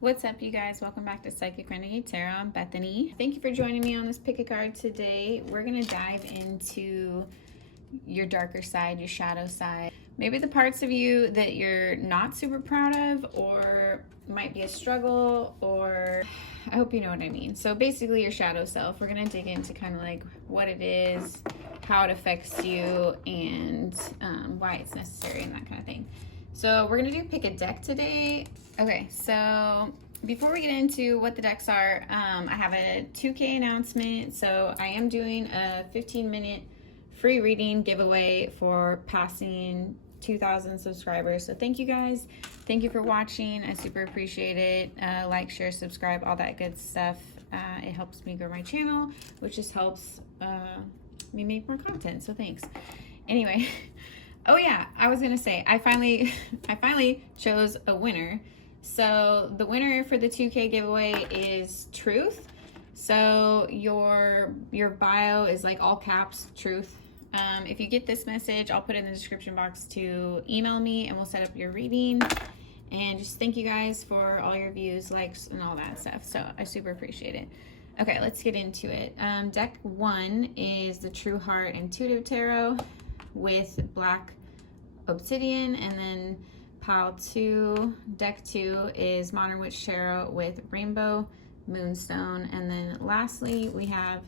What's up, you guys? Welcome back to Psychic Renegade Tarot. I'm Bethany. Thank you for joining me on this pick a card today. We're going to dive into your darker side, your shadow side. Maybe the parts of you that you're not super proud of, or might be a struggle, or I hope you know what I mean. So basically your shadow self. We're going to dig into kind of like what it is, how it affects you, and why it's necessary and that kind of thing. So we're going to do pick a deck today. Okay, so before we get into what the decks are, I have a 2K announcement. So I am doing a 15-minute free reading giveaway for passing 2,000 subscribers. So thank you guys. Thank you for watching. I super appreciate it. Like, share, subscribe, all that good stuff. It helps me grow my channel, which just helps me make more content. So thanks. Anyway, oh yeah, I was gonna say I finally chose a winner. So the winner for the 2K giveaway is Truth. So your bio is like all caps, Truth. If you get this message, I'll put it in the description box to email me and we'll set up your reading. And just thank you guys for all your views, likes, and all that stuff. So I super appreciate it. Okay, let's get into it. Deck 1 is the True Heart Intuitive Tarot with black Obsidian, and then pile 2, deck 2 is Modern Witch Tarot with rainbow moonstone, and then lastly we have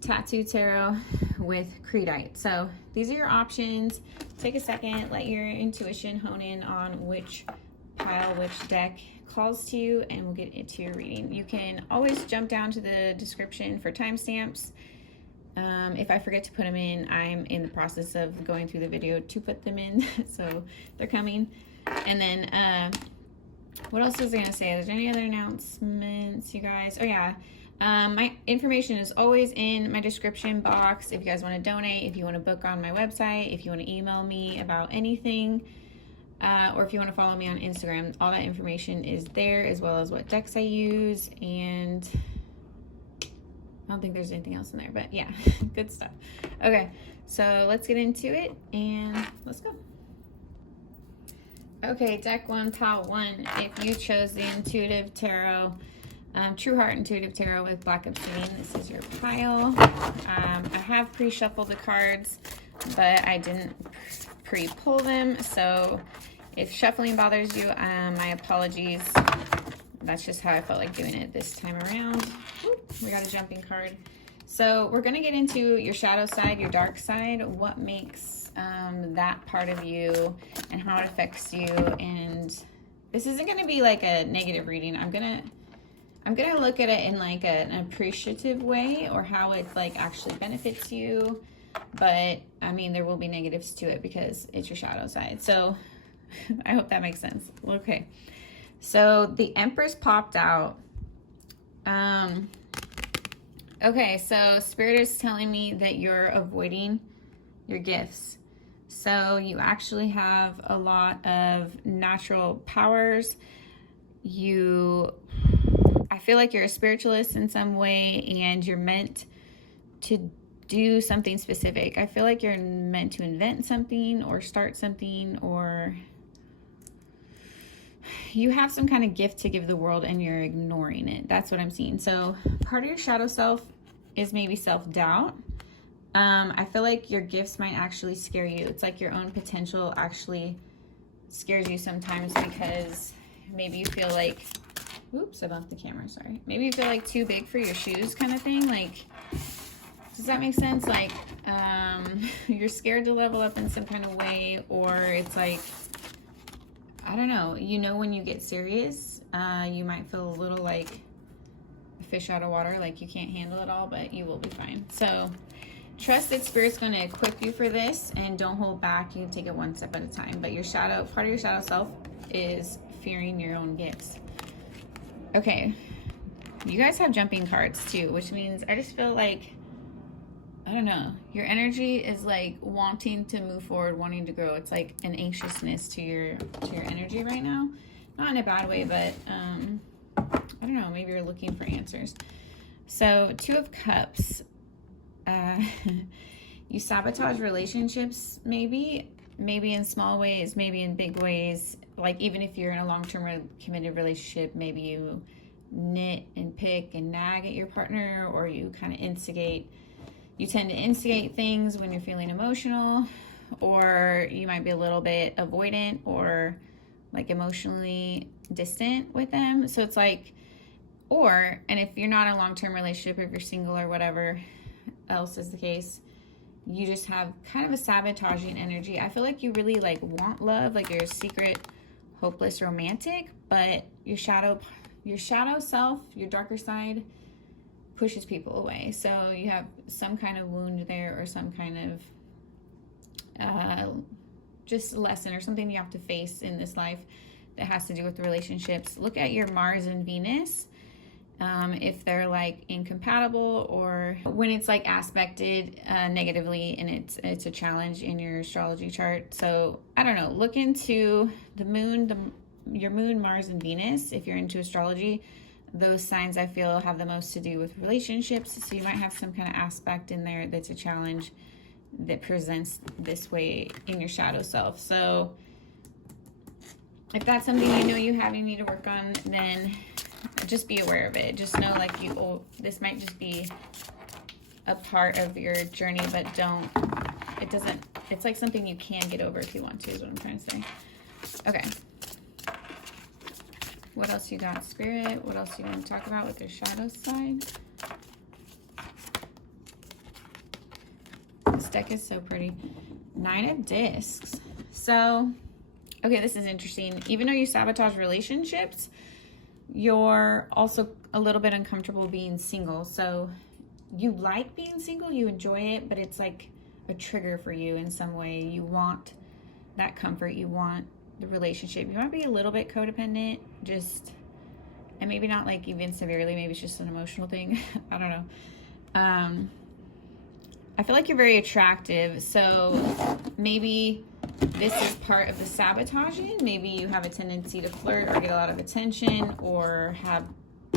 Tattoo Tarot with Creedite. So these are your options. Take a second, let your intuition hone in on which pile, which deck calls to you, and we'll get into your reading. You can always jump down to the description for timestamps. If I forget to put them in, I'm in the process of going through the video to put them in, so they're coming. And then, what else was I gonna say? Is there any other announcements, you guys? Oh yeah, my information is always in my description box. If you guys want to donate, if you want to book on my website, if you want to email me about anything, or if you want to follow me on Instagram, all that information is there, as well as what decks I use, and I don't think there's anything else in there, but yeah, good stuff. Okay, so let's get into it and let's go. Okay, deck 1, pile 1. If you chose the Intuitive Tarot, True Heart Intuitive Tarot with Black Obsidian, this is your pile. I have pre-shuffled the cards, but I didn't pre-pull them, so if shuffling bothers you, my apologies. That's just how I felt like doing it this time around. Oop, we got a jumping card. So we're going to get into your shadow side, your dark side, what makes that part of you and how it affects you. And this isn't going to be like a negative reading. I'm going to look at it in like an appreciative way, or how it like actually benefits you. But I mean, there will be negatives to it because it's your shadow side. So I hope that makes sense. Okay. So the Empress popped out. Okay, so Spirit is telling me that you're avoiding your gifts. So you actually have a lot of natural powers. I feel like you're a spiritualist in some way, and you're meant to do something specific. I feel like you're meant to invent something or start something, or you have some kind of gift to give the world and you're ignoring it. That's what I'm seeing. So part of your shadow self is maybe self-doubt. I feel like your gifts might actually scare you. It's like your own potential actually scares you sometimes, because maybe you feel like, oops, I bumped the camera, sorry. Maybe you feel like too big for your shoes kind of thing. Like, does that make sense? Like, you're scared to level up in some kind of way, or it's like, I don't know, when you get serious, you might feel a little like a fish out of water, like you can't handle it all, but you will be fine. So trust that Spirit's going to equip you for this, and don't hold back. You can take it one step at a time. But part of your shadow self is fearing your own gifts. Okay, you guys have jumping cards too, which means I just feel like, I don't know, your energy is like wanting to move forward, wanting to grow. It's like an anxiousness to your energy right now. Not in a bad way, but I don't know, maybe you're looking for answers. So 2 of Cups, you sabotage relationships, maybe in small ways, maybe in big ways, like even if you're in a long-term committed relationship, maybe you nit and pick and nag at your partner, or you kind of you tend to instigate things when you're feeling emotional, or you might be a little bit avoidant or like emotionally distant with them. So it's like, and if you're not in a long-term relationship, if you're single or whatever else is the case, you just have kind of a sabotaging energy. I feel like you really like want love, like you're a secret, hopeless romantic, but your shadow self, your darker side, pushes people away. So you have some kind of wound there, or some kind of just lesson or something you have to face in this life that has to do with relationships. Look at your Mars and Venus, if they're like incompatible, or when it's like aspected negatively, and it's a challenge in your astrology chart. So I don't know, look into the moon, your moon, Mars, and Venus. If you're into astrology, those signs I feel have the most to do with relationships. So you might have some kind of aspect in there that's a challenge that presents this way in your shadow self. So if that's something you know you need to work on, then just be aware of it. Just know like this might just be a part of your journey, but it's like something you can get over if you want to, is what I'm trying to say. Okay. What else you got, Spirit? What else you want to talk about with your shadow side? This deck is so pretty. 9 of Discs. So, okay, this is interesting. Even though you sabotage relationships, you're also a little bit uncomfortable being single. So you like being single, you enjoy it, but it's like a trigger for you in some way. You want that comfort, you want the relationship. You might be a little bit codependent, and maybe not like even severely, maybe it's just an emotional thing. I don't know. I feel like you're very attractive, so maybe this is part of the sabotaging. Maybe you have a tendency to flirt or get a lot of attention, or have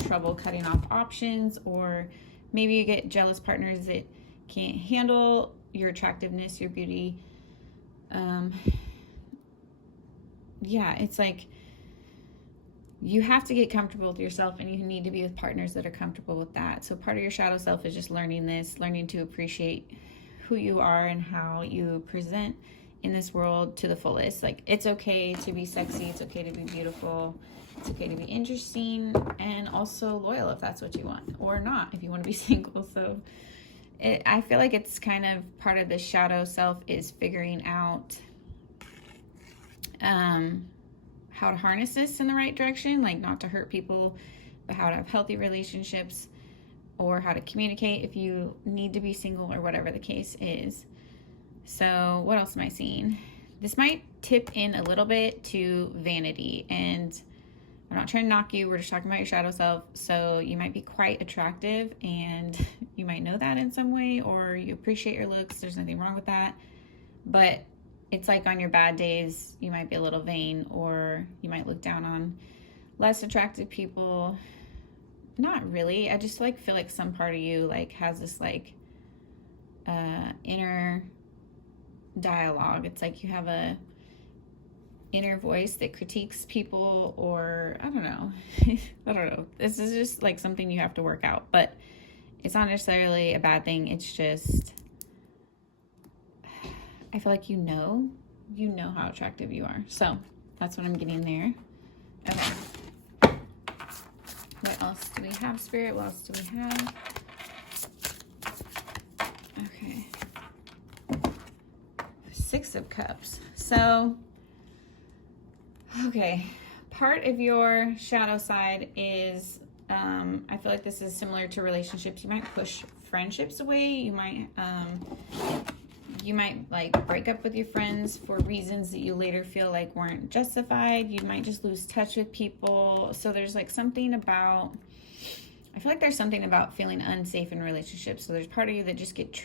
trouble cutting off options, or maybe you get jealous partners that can't handle your attractiveness, your beauty. Yeah, it's like you have to get comfortable with yourself, and you need to be with partners that are comfortable with that. So part of your shadow self is just learning to appreciate who you are and how you present in this world to the fullest. Like, it's okay to be sexy, it's okay to be beautiful, it's okay to be interesting, and also loyal if that's what you want, or not if you want to be single. So I feel like it's kind of part of the shadow self is figuring out how to harness this in the right direction, like not to hurt people, but how to have healthy relationships, or how to communicate if you need to be single, or whatever the case is. So what else am I seeing? This might tip in a little bit to vanity, and I'm not trying to knock you, we're just talking about your shadow self. So you might be quite attractive, and you might know that in some way, or you appreciate your looks, there's nothing wrong with that, but it's like on your bad days, you might be a little vain, or you might look down on less attractive people. Not really. I just like feel like some part of you like has this like inner dialogue. It's like you have a inner voice that critiques people, or I don't know. I don't know. This is just like something you have to work out, but it's not necessarily a bad thing. It's just, I feel like you know how attractive you are. So that's what I'm getting there. Okay. What else do we have, Spirit? What else do we have? Okay. 6 of Cups. So, okay. Part of your shadow side is, I feel like this is similar to relationships. You might push friendships away. You might like break up with your friends for reasons that you later feel like weren't justified. You might just lose touch with people. So there's like something about, I feel like there's something about feeling unsafe in relationships. So there's part of you that just gets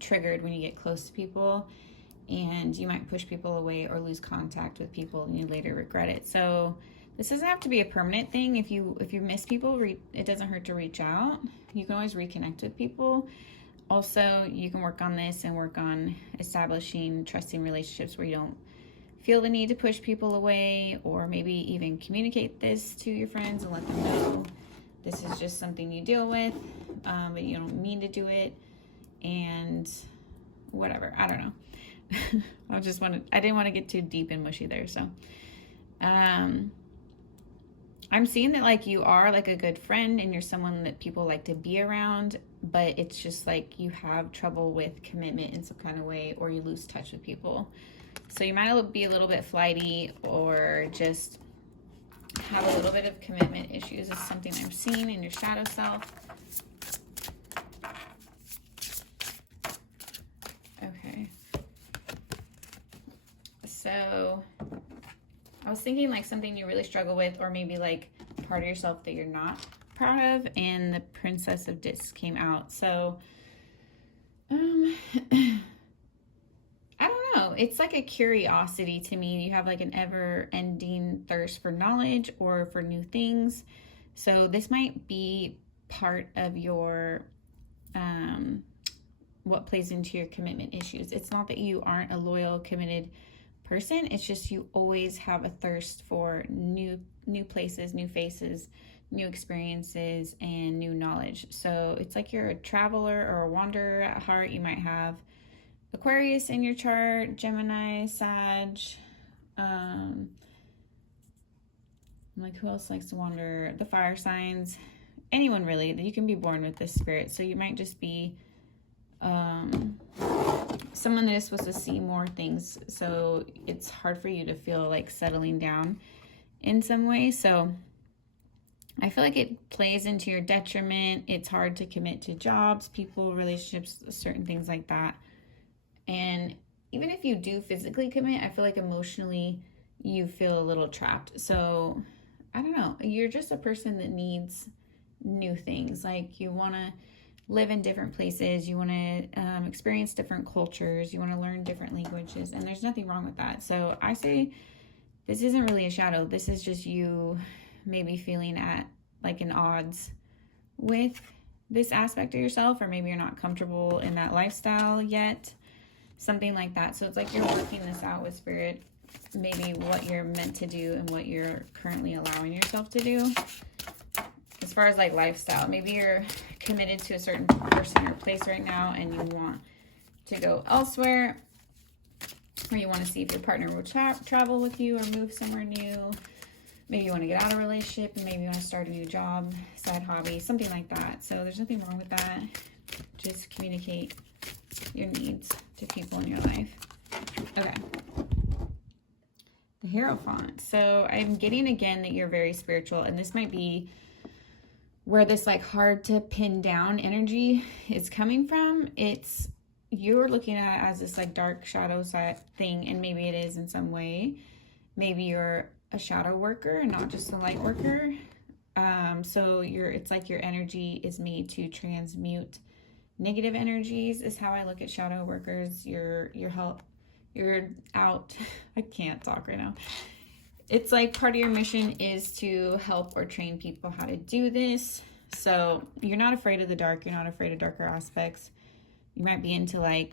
triggered when you get close to people, and you might push people away or lose contact with people, and you later regret it. So this doesn't have to be a permanent thing. If you miss people, it doesn't hurt to reach out. You can always reconnect with people. Also, you can work on this and work on establishing trusting relationships where you don't feel the need to push people away, or maybe even communicate this to your friends and let them know this is just something you deal with, but you don't mean to do it, and whatever. I don't know. I didn't want to get too deep and mushy there. So, I'm seeing that like you are like a good friend and you're someone that people like to be around, but it's just like you have trouble with commitment in some kind of way, or you lose touch with people. So you might be a little bit flighty, or just have a little bit of commitment issues. Is something I'm seeing in your shadow self. Okay. So I was thinking like something you really struggle with, or maybe like part of yourself that you're not proud of, and the Princess of Discs came out. So I don't know. It's like a curiosity to me. You have like an ever-ending thirst for knowledge or for new things. So this might be part of your what plays into your commitment issues. It's not that you aren't a loyal, committed person. It's just you always have a thirst for new places, new faces, new experiences, and new knowledge. So it's like you're a traveler or a wanderer at heart. You might have Aquarius in your chart, Gemini, Sag. Like, who else likes to wander? The fire signs. Anyone really. You can be born with this spirit. So you might just be someone that is supposed to see more things. So it's hard for you to feel like settling down in some way. So I feel like it plays into your detriment. It's hard to commit to jobs, people, relationships, certain things like that. And even if you do physically commit, I feel like emotionally you feel a little trapped. So I don't know. You're just a person that needs new things. Like, you want to live in different places. You want to experience different cultures. You want to learn different languages. And there's nothing wrong with that. So I say this isn't really a shadow. This is just you maybe feeling at like an odds with this aspect of yourself, or maybe you're not comfortable in that lifestyle yet. Something like that. So it's like you're working this out with spirit, maybe what you're meant to do and what you're currently allowing yourself to do. As far as like lifestyle, maybe you're committed to a certain person or place right now and you want to go elsewhere, or you want to see if your partner will travel with you or move somewhere new. Maybe you want to get out of a relationship, and maybe you want to start a new job, side hobby, something like that. So there's nothing wrong with that. Just communicate your needs to people in your life. Okay. The Hierophant. So I'm getting again that you're very spiritual, and this might be where this like hard to pin down energy is coming from. It's, you're looking at it as this like dark shadow side thing, and maybe it is in some way. Maybe you're a shadow worker and not just a light worker. So it's like your energy is made to transmute negative energies, is how I look at shadow workers. You're out. I can't talk right now. It's like part of your mission is to help or train people how to do this. So you're not afraid of the dark. You're not afraid of darker aspects. You might be into like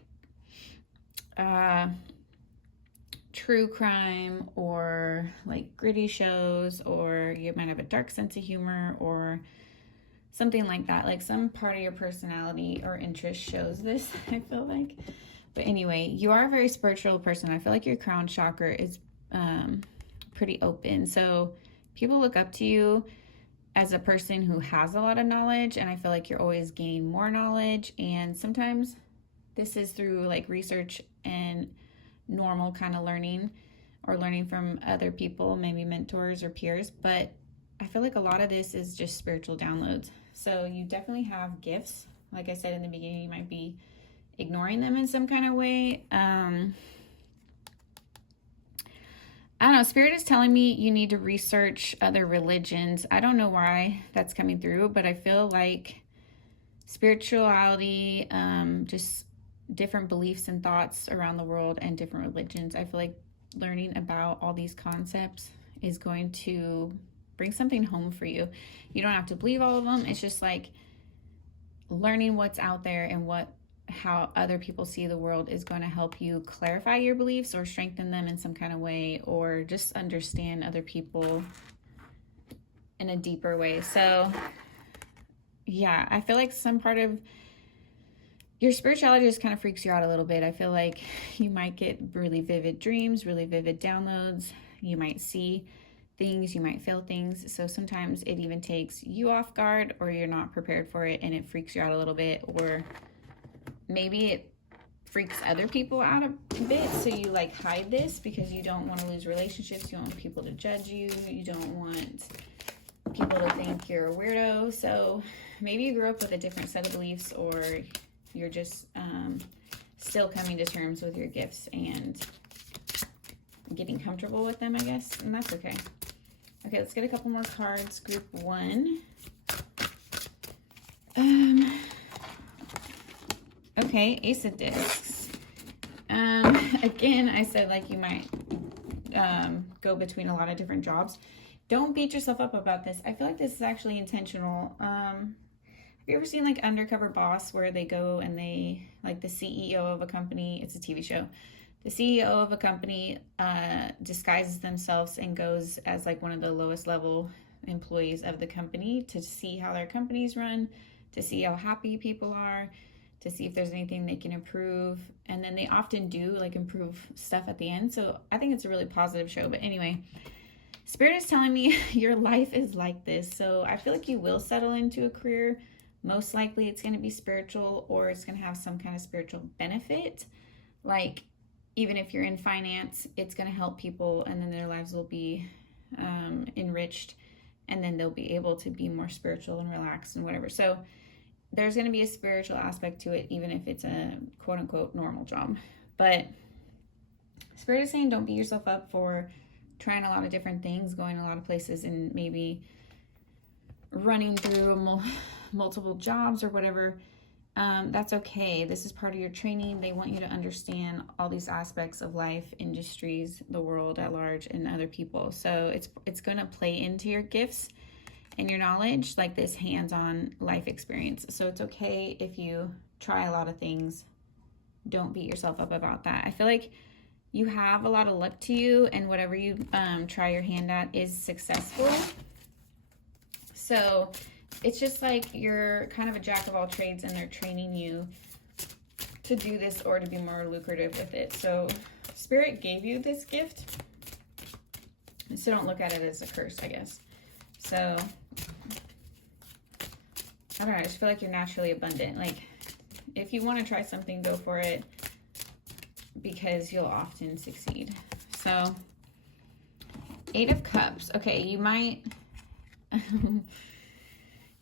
true crime, or like gritty shows, or you might have a dark sense of humor or something like that. Like some part of your personality or interest shows this, I feel like. But anyway, you are a very spiritual person. I feel like your crown chakra is pretty open. So people look up to you as a person who has a lot of knowledge, and I feel like you're always gaining more knowledge. And sometimes this is through like research and normal kind of learning, or learning from other people, maybe mentors or peers. But I feel like a lot of this is just spiritual downloads. So you definitely have gifts. Like I said in the beginning, you might be ignoring them in some kind of way. I don't know. Spirit is telling me you need to research other religions. I don't know why that's coming through, but I feel like spirituality, just different beliefs and thoughts around the world and different religions. I feel like learning about all these concepts is going to bring something home for you. You don't have to believe all of them. It's just like learning what's out there and what how other people see the world is going to help you clarify your beliefs or strengthen them in some kind of way, or just understand other people in a deeper way. So yeah, I feel like some part of your spirituality just kind of freaks you out a little bit. I feel like you might get really vivid dreams, really vivid downloads. You might see things, you might feel things. So sometimes it even takes you off guard, or you're not prepared for it and it freaks you out a little bit, or maybe it freaks other people out a bit. So you like hide this because you don't want to lose relationships. You don't want people to judge you. You don't want people to think you're a weirdo. So maybe you grew up with a different set of beliefs, or you're just still coming to terms with your gifts and getting comfortable with them, I guess, and that's okay. Okay, let's get a couple more cards. Group 1. Okay, Ace of Discs. Again, I said like you might go between a lot of different jobs. Don't beat yourself up about this. I feel like this is actually intentional. Have you ever seen like Undercover Boss, where they go and they, like the CEO of a company, it's a TV show, the CEO of a company disguises themselves and goes as like one of the lowest level employees of the company to see how their companies run, to see how happy people are, to see if there's anything they can improve. And then they often do like improve stuff at the end. So I think it's a really positive show. But anyway, Spirit is telling me your life is like this. So I feel like you will settle into a career. Most likely it's going to be spiritual, or it's going to have some kind of spiritual benefit. Like, even if you're in finance, it's going to help people, and then their lives will be enriched, and then they'll be able to be more spiritual and relaxed and whatever. So there's going to be a spiritual aspect to it, even if it's a quote unquote normal job. But Spirit is saying don't beat yourself up for trying a lot of different things, going a lot of places, and maybe running through multiple jobs or whatever. That's okay. This is part of your training. They want you to understand all these aspects of life, industries, the world at large, and other people. So it's going to play into your gifts and your knowledge, like this hands-on life experience. So it's okay if you try a lot of things. Don't beat yourself up about that. I feel like you have a lot of luck to you, and whatever you try your hand at is successful. So it's just like you're kind of a jack of all trades, and they're training you to do this or to be more lucrative with it. So Spirit gave you this gift, so don't look at it as a curse, I guess. So I don't know, I just feel like you're naturally abundant. Like, if you want to try something, go for it, because you'll often succeed. So 8 of Cups. Okay, you might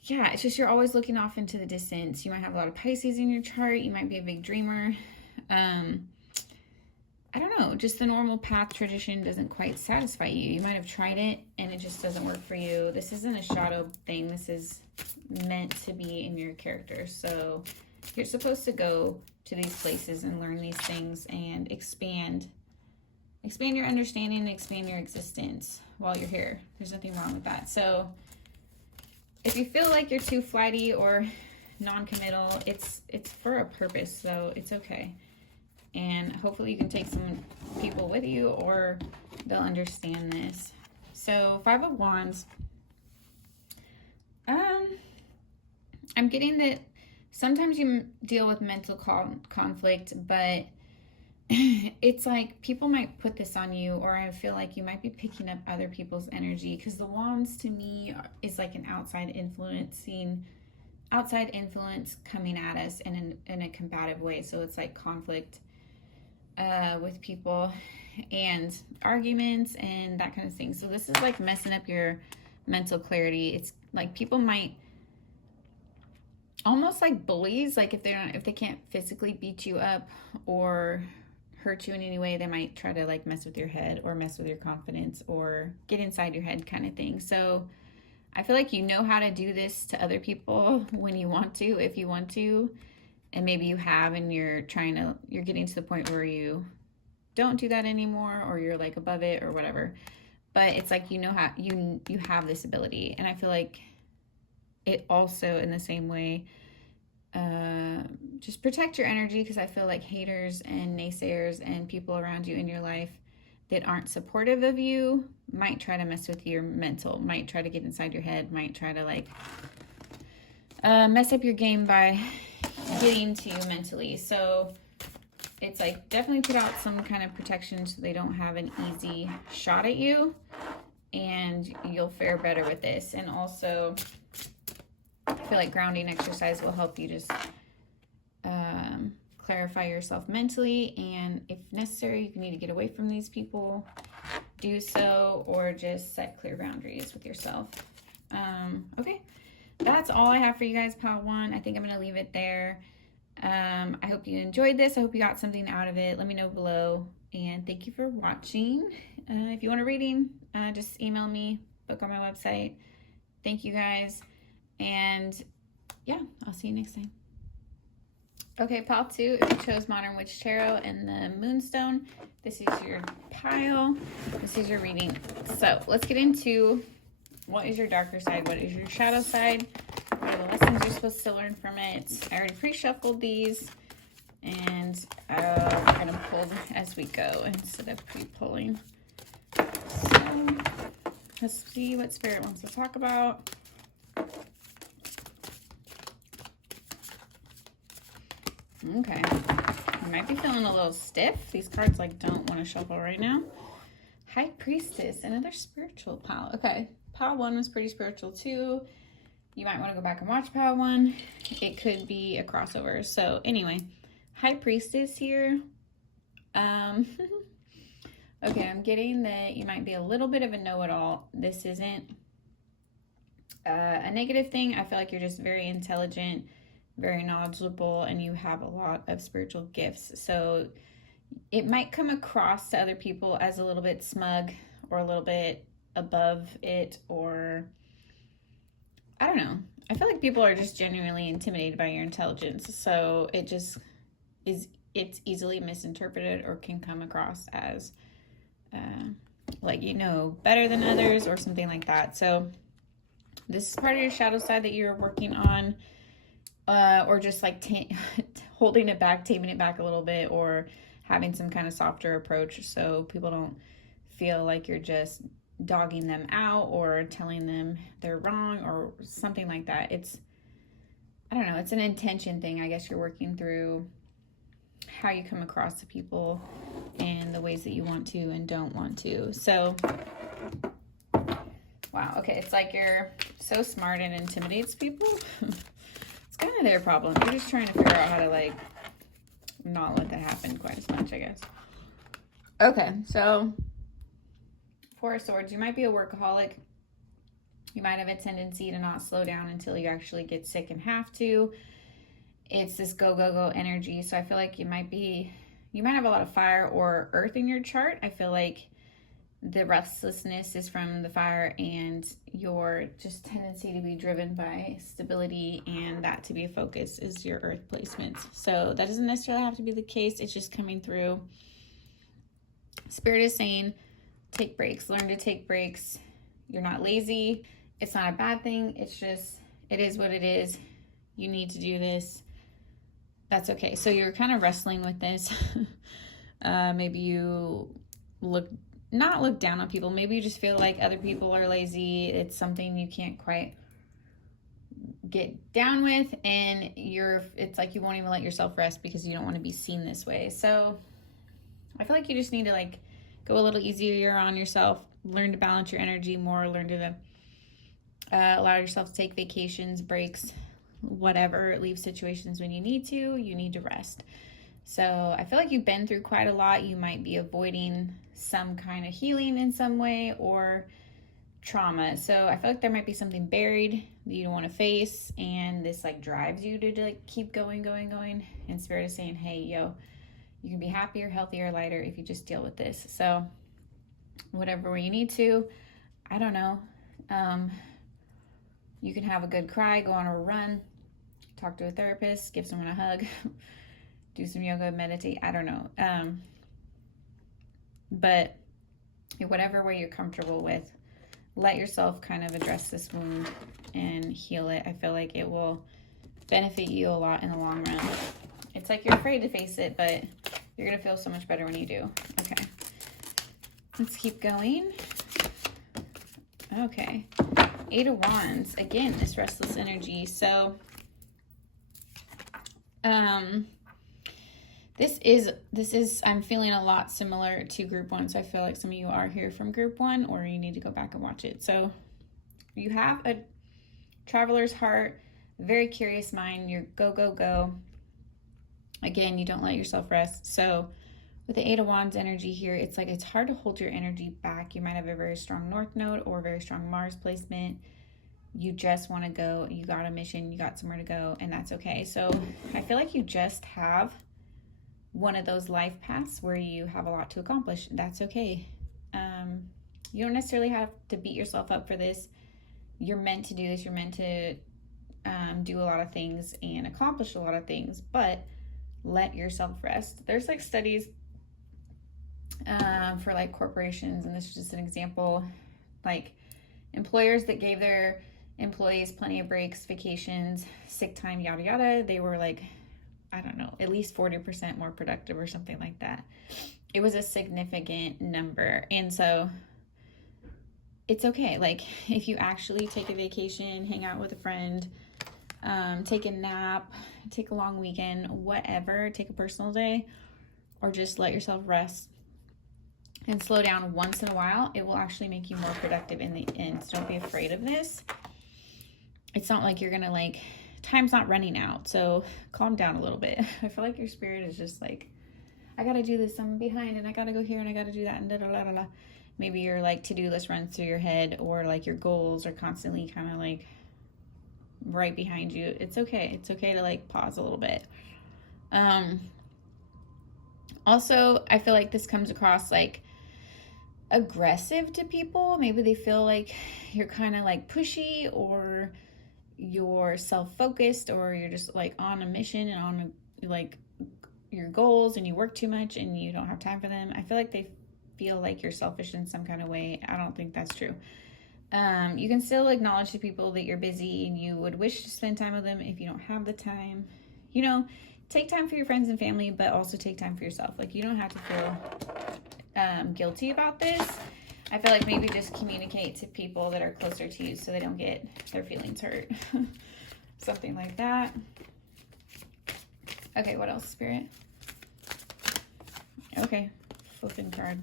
yeah, it's just you're always looking off into the distance. You might have a lot of Pisces in your chart. You might be a big dreamer. I don't know, just the normal path tradition doesn't quite satisfy you. You might have tried it and it just doesn't work for you. This isn't a shadow thing. This is meant to be in your character. So you're supposed to go to these places and learn these things and expand your understanding and expand your existence while you're here. There's nothing wrong with that. So if you feel like you're too flighty or non-committal, it's for a purpose, so it's okay. And hopefully you can take some people with you, or they'll understand this. So 5 of Wands. I'm getting that sometimes you deal with mental conflict, but it's like people might put this on you, or I feel like you might be picking up other people's energy, because the Wands to me is like an outside influence coming at us in a combative way. So it's like conflict with people and arguments and that kind of thing. So this is like messing up your mental clarity. It's like people might almost like bullies, like if they can't physically beat you up or hurt you in any way, they might try to like mess with your head or mess with your confidence or get inside your head kind of thing. So I feel like you know how to do this to other people when you want to, if you want to, and maybe you have, and you're getting to the point where you don't do that anymore, or you're like above it or whatever. But it's like, you know how you have this ability. And I feel like it also in the same way just protect your energy, because I feel like haters and naysayers and people around you in your life that aren't supportive of you might try to mess with your mental, might try to get inside your head, might try to like mess up your game by getting to you mentally. So it's like definitely put out some kind of protection so they don't have an easy shot at you, and you'll fare better with this. And also I feel like grounding exercise will help you just clarify yourself mentally, and if necessary, if you need to get away from these people, do so, or just set clear boundaries with yourself. Okay, that's all I have for you guys, pile one. I think I'm gonna leave it there. I hope you enjoyed this. I hope you got something out of it. Let me know below, and thank you for watching. If you want a reading, just email me, book on my website. Thank you guys, and yeah, I'll see you next time. Okay, pile two, if you chose Modern Witch Tarot and the Moonstone, this is your pile. This is your reading. So let's get into what is your darker side, what is your shadow side, what are the lessons you're supposed to learn from it. I already pre-shuffled these, and I'll kind of pull as we go instead of pre-pulling. So let's see what Spirit wants to talk about. Okay, you might be feeling a little stiff. These cards like don't want to shuffle right now. High Priestess, another spiritual pile. Okay, pile one was pretty spiritual too. You might want to go back and watch pile one. It could be a crossover. So anyway, High Priestess here. Okay, I'm getting that you might be a little bit of a know-it-all. This isn't a negative thing. I feel like you're just very intelligent, very knowledgeable, and you have a lot of spiritual gifts. So it might come across to other people as a little bit smug or a little bit above it, or I don't know. I feel like people are just genuinely intimidated by your intelligence. So it just is, it's easily misinterpreted or can come across as like you know better than others or something like that. So this is part of your shadow side that you're working on. Or just like holding it back, taming it back a little bit, or having some kind of softer approach so people don't feel like you're just dogging them out or telling them they're wrong or something like that. It's, I don't know, it's an intention thing. I guess you're working through how you come across to people and the ways that you want to and don't want to. So, wow, okay, it's like you're so smart and intimidates people. It's kind of their problem. You're just trying to figure out how to like not let that happen quite as much, I guess. Okay, so Four of Swords, you might be a workaholic. You might have a tendency to not slow down until you actually get sick and have to. It's this go, go, go energy. So I feel like you might have a lot of fire or earth in your chart. I feel like the restlessness is from the fire, and your just tendency to be driven by stability and that to be a focus is your earth placements. So that doesn't necessarily have to be the case. It's just coming through. Spirit is saying, take breaks, learn to take breaks. You're not lazy. It's not a bad thing. It's just, it is what it is. You need to do this. That's okay. So you're kind of wrestling with this. Maybe you not look down on people. Maybe you just feel like other people are lazy. It's something you can't quite get down with, and it's like you won't even let yourself rest because you don't want to be seen this way. So I feel like you just need to like go a little easier on yourself, learn to balance your energy more, learn to allow yourself to take vacations, breaks, whatever, leave situations when you need to rest. So I feel like you've been through quite a lot. You might be avoiding some kind of healing in some way or trauma. So I feel like there might be something buried that you don't want to face, and this like drives you to like keep going. And Spirit is saying, hey, yo, you can be happier, healthier, lighter if you just deal with this. So whatever way you need to, I don't know. You can have a good cry, go on a run, talk to a therapist, give someone a hug, do some yoga, meditate, I don't know. But whatever way you're comfortable with, let yourself kind of address this wound and heal it. I feel like it will benefit you a lot in the long run. It's like you're afraid to face it, but you're going to feel so much better when you do. Okay. Let's keep going. Okay. 8 of Wands. Again, this restless energy. So, this is, I'm feeling a lot similar to group 1. So I feel like some of you are here from group 1, or you need to go back and watch it. So you have a traveler's heart, very curious mind. You're go, go, go. Again, you don't let yourself rest. So with the 8 of Wands energy here, it's like it's hard to hold your energy back. You might have a very strong North Node or very strong Mars placement. You just want to go. You got a mission. You got somewhere to go, and that's okay. So I feel like you just have one of those life paths where you have a lot to accomplish. That's okay. You don't necessarily have to beat yourself up for this. You're meant to do this. You're meant to do a lot of things and accomplish a lot of things, but let yourself rest. There's like studies for like corporations, and this is just an example, like employers that gave their employees plenty of breaks, vacations, sick time, yada yada, they were like, I don't know, at least 40% more productive or something like that. It was a significant number. And so it's okay. Like if you actually take a vacation, hang out with a friend, take a nap, take a long weekend, whatever, take a personal day, or just let yourself rest and slow down once in a while, it will actually make you more productive in the end. So don't be afraid of this. It's not like you're gonna like, time's not running out, so calm down a little bit. I feel like your spirit is just like, I gotta do this, I'm behind, and I gotta go here, and I gotta do that, and da da da da da. Maybe your like to-do list runs through your head, or like your goals are constantly kind of like right behind you. It's okay. It's okay to like pause a little bit. Also, I feel like this comes across like aggressive to people. Maybe they feel like you're kind of like pushy, or you're self-focused, or you're just like on a mission and on like your goals, and you work too much and you don't have time for them. I feel like they feel like you're selfish in some kind of way. I don't think that's true. You can still acknowledge to people that you're busy and you would wish to spend time with them. If you don't have the time, you know, take time for your friends and family, but also take time for yourself. Like you don't have to feel guilty about this. I feel like maybe just communicate to people that are closer to you so they don't get their feelings hurt. Something like that. Okay, what else, Spirit? Okay, flipping card.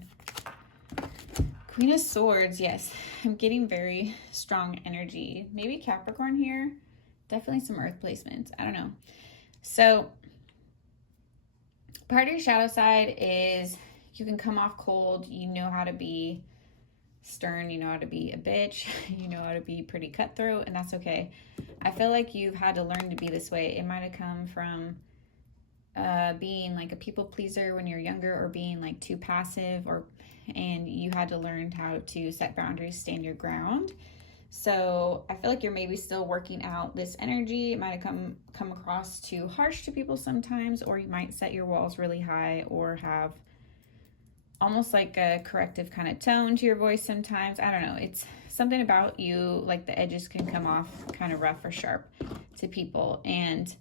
Queen of Swords, yes. I'm getting very strong energy. Maybe Capricorn here. Definitely some earth placements. I don't know. So, part of your shadow side is you can come off cold. You know how to be stern. You know how to be a bitch. You know how to be pretty cutthroat, and that's okay. I feel like you've had to learn to be this way. It might have come from being like a people pleaser when you're younger, or being like too passive, and you had to learn how to set boundaries, stand your ground. So I feel like you're maybe still working out this energy. It might have come across too harsh to people sometimes, or you might set your walls really high, or have almost like a corrective kind of tone to your voice sometimes. I don't know. It's something about you, like the edges can come off kind of rough or sharp to people, and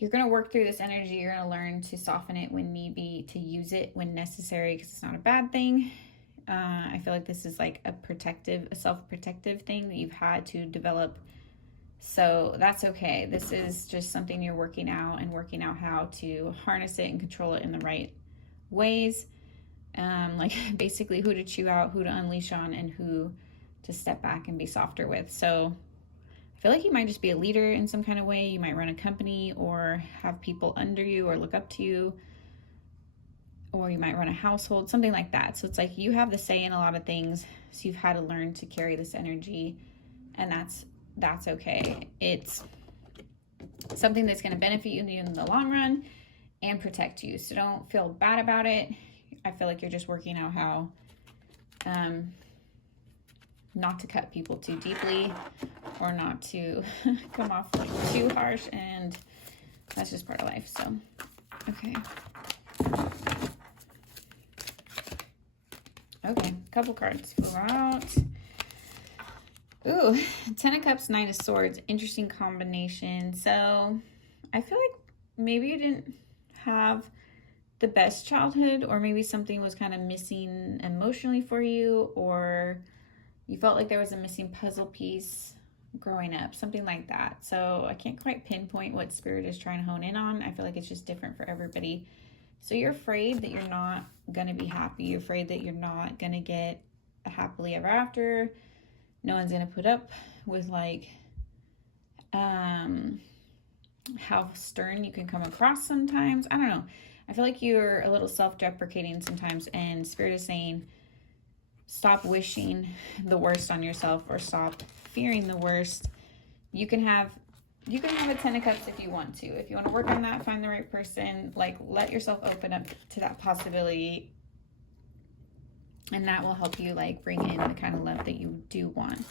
you're going to work through this energy. You're going to learn to soften it when need be, to use it when necessary, because it's not a bad thing. I feel like this is like a self-protective thing that you've had to develop. So that's okay. This is just something you're working out, and working out how to harness it and control it in the right ways. Like basically who to chew out, who to unleash on, and who to step back and be softer with. So I feel like you might just be a leader in some kind of way. You might run a company, or have people under you, or look up to you, or you might run a household, something like that. So it's like you have the say in a lot of things. So you've had to learn to carry this energy, and that's okay. It's something that's going to benefit you in the long run and protect you. So don't feel bad about it. I feel like you're just working out how not to cut people too deeply, or not to come off like too harsh, and that's just part of life. So, okay. Okay, couple cards flew out. Ooh, Ten of Cups, Nine of Swords. Interesting combination. So I feel like maybe you didn't have the best childhood, or maybe something was kind of missing emotionally for you, or you felt like there was a missing puzzle piece growing up, something like that. So I can't quite pinpoint what Spirit is trying to hone in on. I feel like it's just different for everybody. So you're afraid that you're not going to be happy. You're afraid that you're not going to get a happily ever after. No one's going to put up with like how stern you can come across sometimes. I don't know. I feel like you're a little self-deprecating sometimes, and Spirit is saying stop wishing the worst on yourself, or stop fearing the worst. You can have a Ten of Cups if you want to. If you want to work on that, find the right person, like let yourself open up to that possibility, and that will help you like bring in the kind of love that you do want.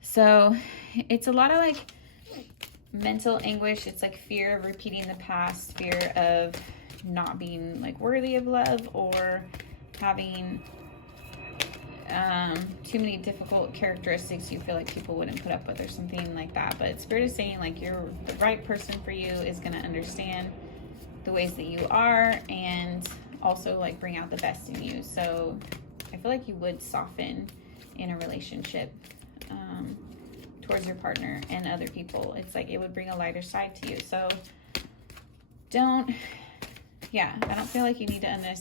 So it's a lot of like mental anguish. It's like fear of repeating the past, fear of not being like worthy of love, or having too many difficult characteristics you feel like people wouldn't put up with, or something like that. But Spirit is saying like you're the right person for you, is going to understand the ways that you are, and also like bring out the best in you. So I feel like you would soften in a relationship towards your partner and other people. It's like it would bring a lighter side to you. So I don't feel like you need to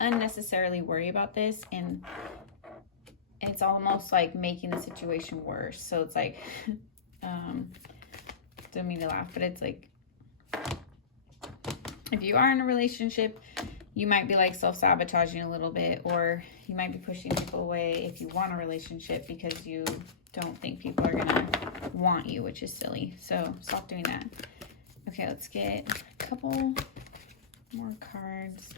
unnecessarily worry about this, and it's almost like making the situation worse. So it's like don't mean to laugh, but it's like if you are in a relationship, you might be like self-sabotaging a little bit, or you might be pushing people away if you want a relationship because you don't think people are gonna want you, which is silly. So stop doing that. Okay, let's get a couple more cards.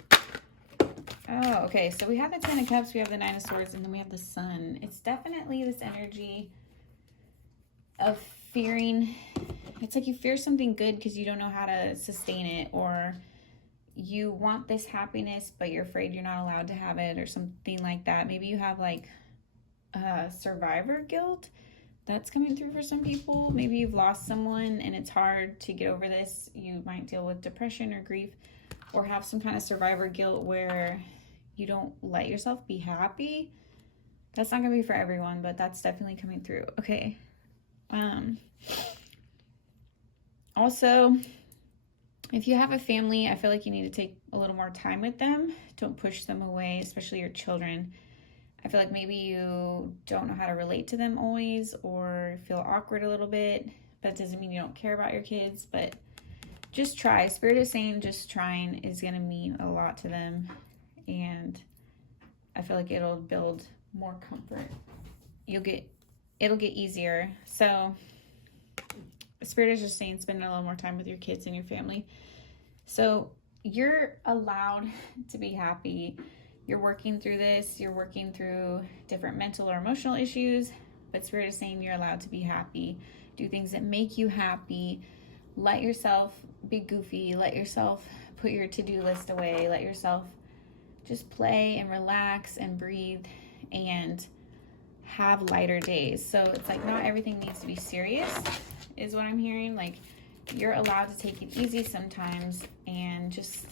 Oh, okay, so we have the Ten of Cups, we have the Nine of Swords, and then we have the Sun. It's definitely this energy of fearing. It's like you fear something good because you don't know how to sustain it, or you want this happiness, but you're afraid you're not allowed to have it, or something like that. Maybe you have like survivor guilt that's coming through for some people. Maybe you've lost someone and it's hard to get over this. You might deal with depression or grief, or have some kind of survivor guilt where you don't let yourself be happy. That's not gonna be for everyone, but that's definitely coming through. Okay. Also, if you have a family, I feel like you need to take a little more time with them. Don't push them away, especially your children. I feel like maybe you don't know how to relate to them always, or feel awkward a little bit. That doesn't mean you don't care about your kids, but just try. Spirit is saying just trying is going to mean a lot to them, and I feel like it'll build more comfort. It'll get easier. So Spirit is just saying spend a little more time with your kids and your family. So you're allowed to be happy. You're working through this. You're working through different mental or emotional issues, but Spirit is saying you're allowed to be happy. Do things that make you happy. Let yourself be goofy. Let yourself put your to-do list away. Let yourself just play and relax and breathe and have lighter days. So it's like not everything needs to be serious, is what I'm hearing. Like you're allowed to take it easy sometimes and just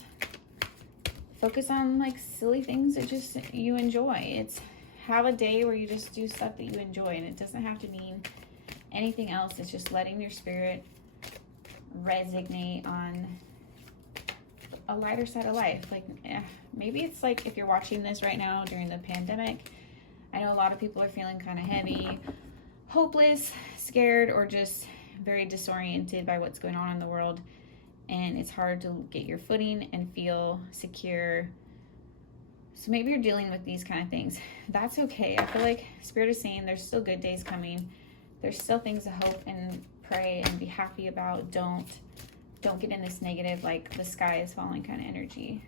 focus on like silly things that just you enjoy. It's have a day where you just do stuff that you enjoy, and it doesn't have to mean anything else. It's just letting your spirit resonate on a lighter side of life. Like maybe it's like if you're watching this right now during the pandemic, I know a lot of people are feeling kind of heavy, hopeless, scared, or just very disoriented by what's going on in the world, and it's hard to get your footing and feel secure. So maybe you're dealing with these kind of things. That's okay. I feel like Spirit is saying there's still good days coming. There's still things to hope and pray and be happy about. Don't get in this negative, like the sky is falling kind of energy.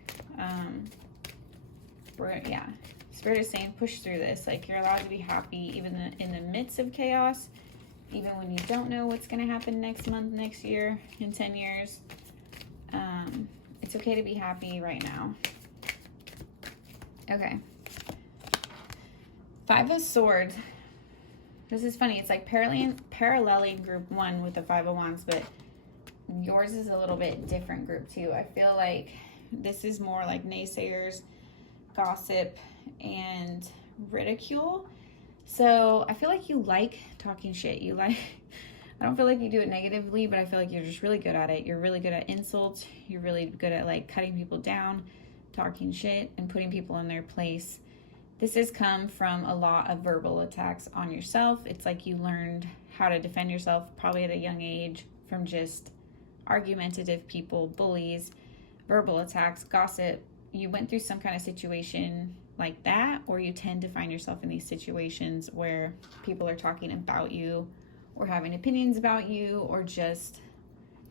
Spirit is saying push through this. Like you're allowed to be happy even in the midst of chaos, even when you don't know what's going to happen next month, next year, in 10 years. It's okay to be happy right now. Okay. Five of Swords. This is funny. It's like paralleling group 1 with the Five of Wands, but yours is a little bit different group 2. I feel like this is more like naysayers, gossip, and ridicule. So I feel like you like talking shit. You like, I don't feel like you do it negatively, but I feel like you're just really good at it. You're really good at insults. You're really good at like cutting people down, talking shit, and putting people in their place. This has come from a lot of verbal attacks on yourself. It's like you learned how to defend yourself probably at a young age from just argumentative people, bullies, verbal attacks, gossip. You went through some kind of situation like that, or you tend to find yourself in these situations where people are talking about you or having opinions about you, or just,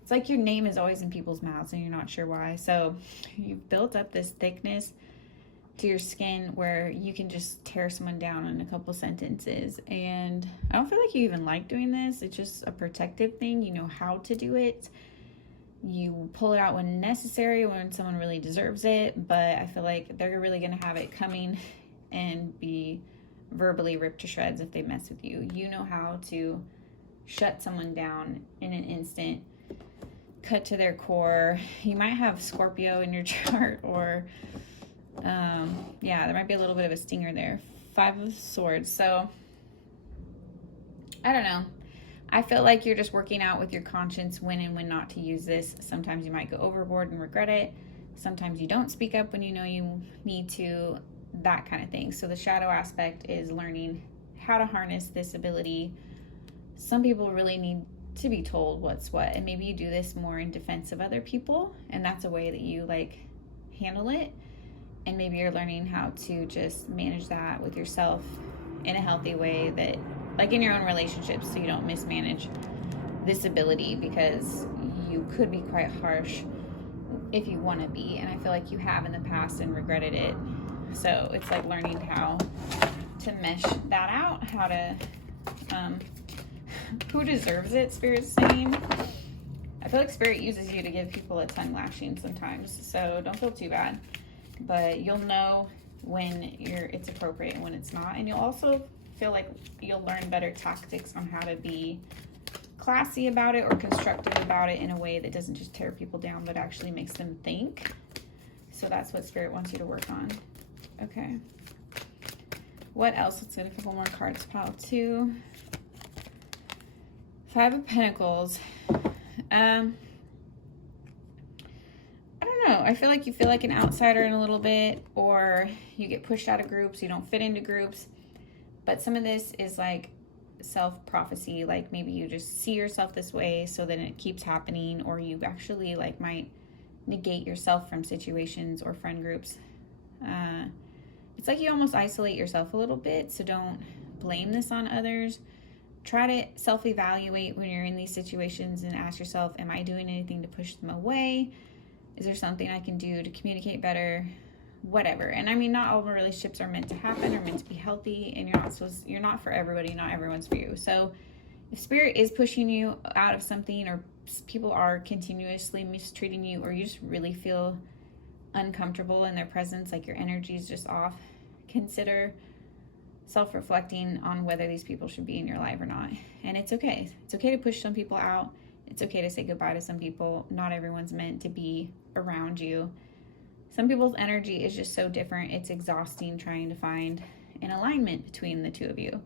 it's like your name is always in people's mouths and you're not sure why. So you've built up this thickness to your skin where you can just tear someone down in a couple sentences. And I don't feel like you even like doing this. It's just a protective thing. You know how to do it. You pull it out when necessary, when someone really deserves it. But I feel like they're really going to have it coming and be verbally ripped to shreds if they mess with you. You know how to shut someone down in an instant, cut to their core. You might have Scorpio in your chart, or yeah, there might be a little bit of a stinger there. 5 of Swords. So I don't know. I feel like you're just working out with your conscience when and when not to use this. Sometimes you might go overboard and regret it. Sometimes you don't speak up when you know you need to, that kind of thing. So the shadow aspect is learning how to harness this ability. Some people really need to be told what's what, and maybe you do this more in defense of other people, and that's a way that you like handle it. And maybe you're learning how to just manage that with yourself in a healthy way, that like in your own relationships, so you don't mismanage this ability, because you could be quite harsh if you want to be. And I feel like you have in the past and regretted it. So it's like learning how to mesh that out, how to, who deserves it, Spirit's saying. I feel like Spirit uses you to give people a tongue lashing sometimes, so don't feel too bad. But you'll know when it's appropriate and when it's not. And you'll also feel like you'll learn better tactics on how to be classy about it or constructive about it in a way that doesn't just tear people down, but actually makes them think. So that's what Spirit wants you to work on. Okay. What else? Let's get a couple more cards. Pile 2. 5 of Pentacles. I don't know. I feel like you feel like an outsider in a little bit, or you get pushed out of groups. You don't fit into groups. But some of this is like self-prophecy. Like maybe you just see yourself this way, so then it keeps happening, or you actually like might negate yourself from situations or friend groups. It's like you almost isolate yourself a little bit. So don't blame this on others. Try to self-evaluate when you're in these situations and ask yourself, am I doing anything to push them away? Is there something I can do to communicate better? Whatever. And I mean, not all relationships are meant to happen or meant to be healthy, and you're not for everybody, not everyone's for you. So if Spirit is pushing you out of something, or people are continuously mistreating you, or you just really feel uncomfortable in their presence, like your energy is just off, consider self-reflecting on whether these people should be in your life or not. And it's okay. It's okay to push some people out. It's okay to say goodbye to some people. Not everyone's meant to be around you. Some people's energy is just so different. It's exhausting trying to find an alignment between the two of you.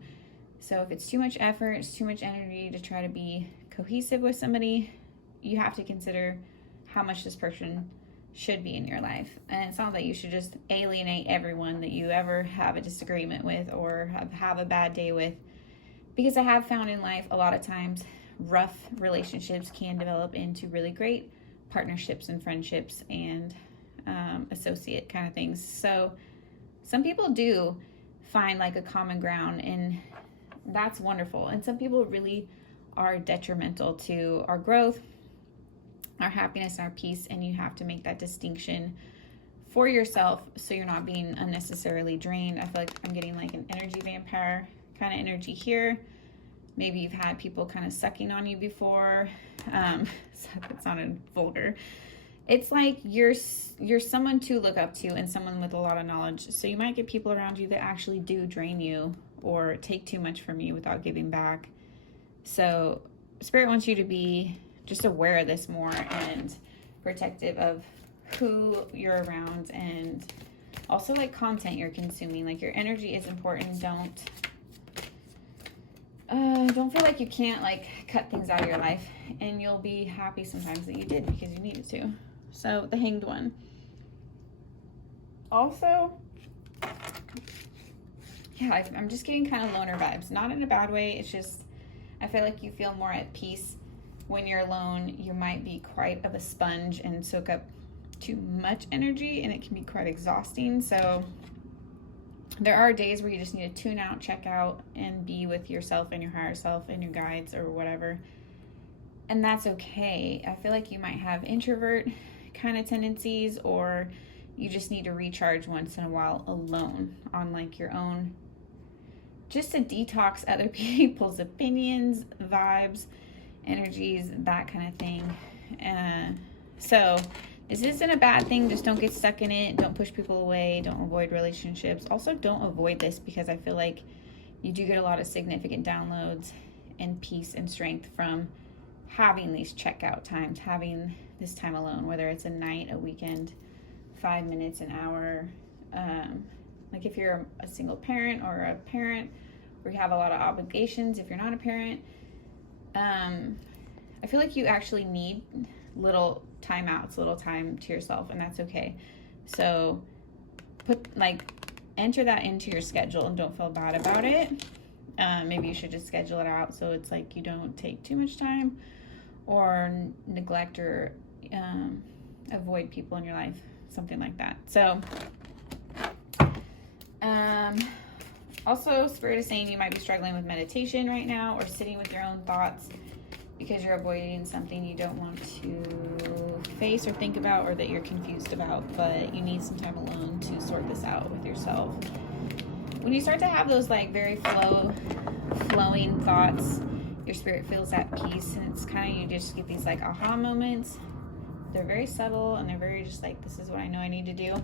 So if it's too much effort, it's too much energy to try to be cohesive with somebody, you have to consider how much this person should be in your life. And it's not that you should just alienate everyone that you ever have a disagreement with or have a bad day with, because I have found in life a lot of times rough relationships can develop into really great partnerships and friendships and associate kind of things. So some people do find like a common ground, and that's wonderful. And some people really are detrimental to our growth, our happiness, and our peace, and you have to make that distinction for yourself so you're not being unnecessarily drained. I feel like I'm getting like an energy vampire kind of energy here. Maybe you've had people kind of sucking on you before. That sounded vulgar. It's like you're someone to look up to and someone with a lot of knowledge. So you might get people around you that actually do drain you or take too much from you without giving back. So Spirit wants you to be just aware of this more and protective of who you're around, and also like content you're consuming. Like your energy is important. Don't feel like you can't like cut things out of your life, and you'll be happy sometimes that you did because you needed to. So the Hanged One. Also, yeah, I'm just getting kind of loner vibes. Not in a bad way. It's just, I feel like you feel more at peace when you're alone. You might be quite of a sponge and soak up too much energy, and it can be quite exhausting. So there are days where you just need to tune out, check out, and be with yourself and your higher self and your guides or whatever. And that's okay. I feel like you might have introvert kind of tendencies, or you just need to recharge once in a while alone on like your own, just to detox other people's opinions, vibes, energies, that kind of thing. So this isn't a bad thing. Just don't get stuck in it. Don't push people away. Don't avoid relationships. Also, don't avoid this, because I feel like you do get a lot of significant downloads and peace and strength from having these checkout times, having this time alone, whether it's a night, a weekend, 5 minutes, an hour. Like if you're a single parent or a parent where you have a lot of obligations, if you're not a parent, I feel like you actually need little timeouts, little time to yourself, and that's okay. So enter that into your schedule and don't feel bad about it. Maybe you should just schedule it out so it's like you don't take too much time or neglect or avoid people in your life, something like that. So also, Spirit is saying you might be struggling with meditation right now, or sitting with your own thoughts because you're avoiding something you don't want to face or think about, or that you're confused about, but you need some time alone to sort this out with yourself. When you start to have those like very flowing thoughts, your spirit feels at peace, and it's kind of, you just get these like aha moments. They're very subtle, and they're very just like, this is what I know I need to do.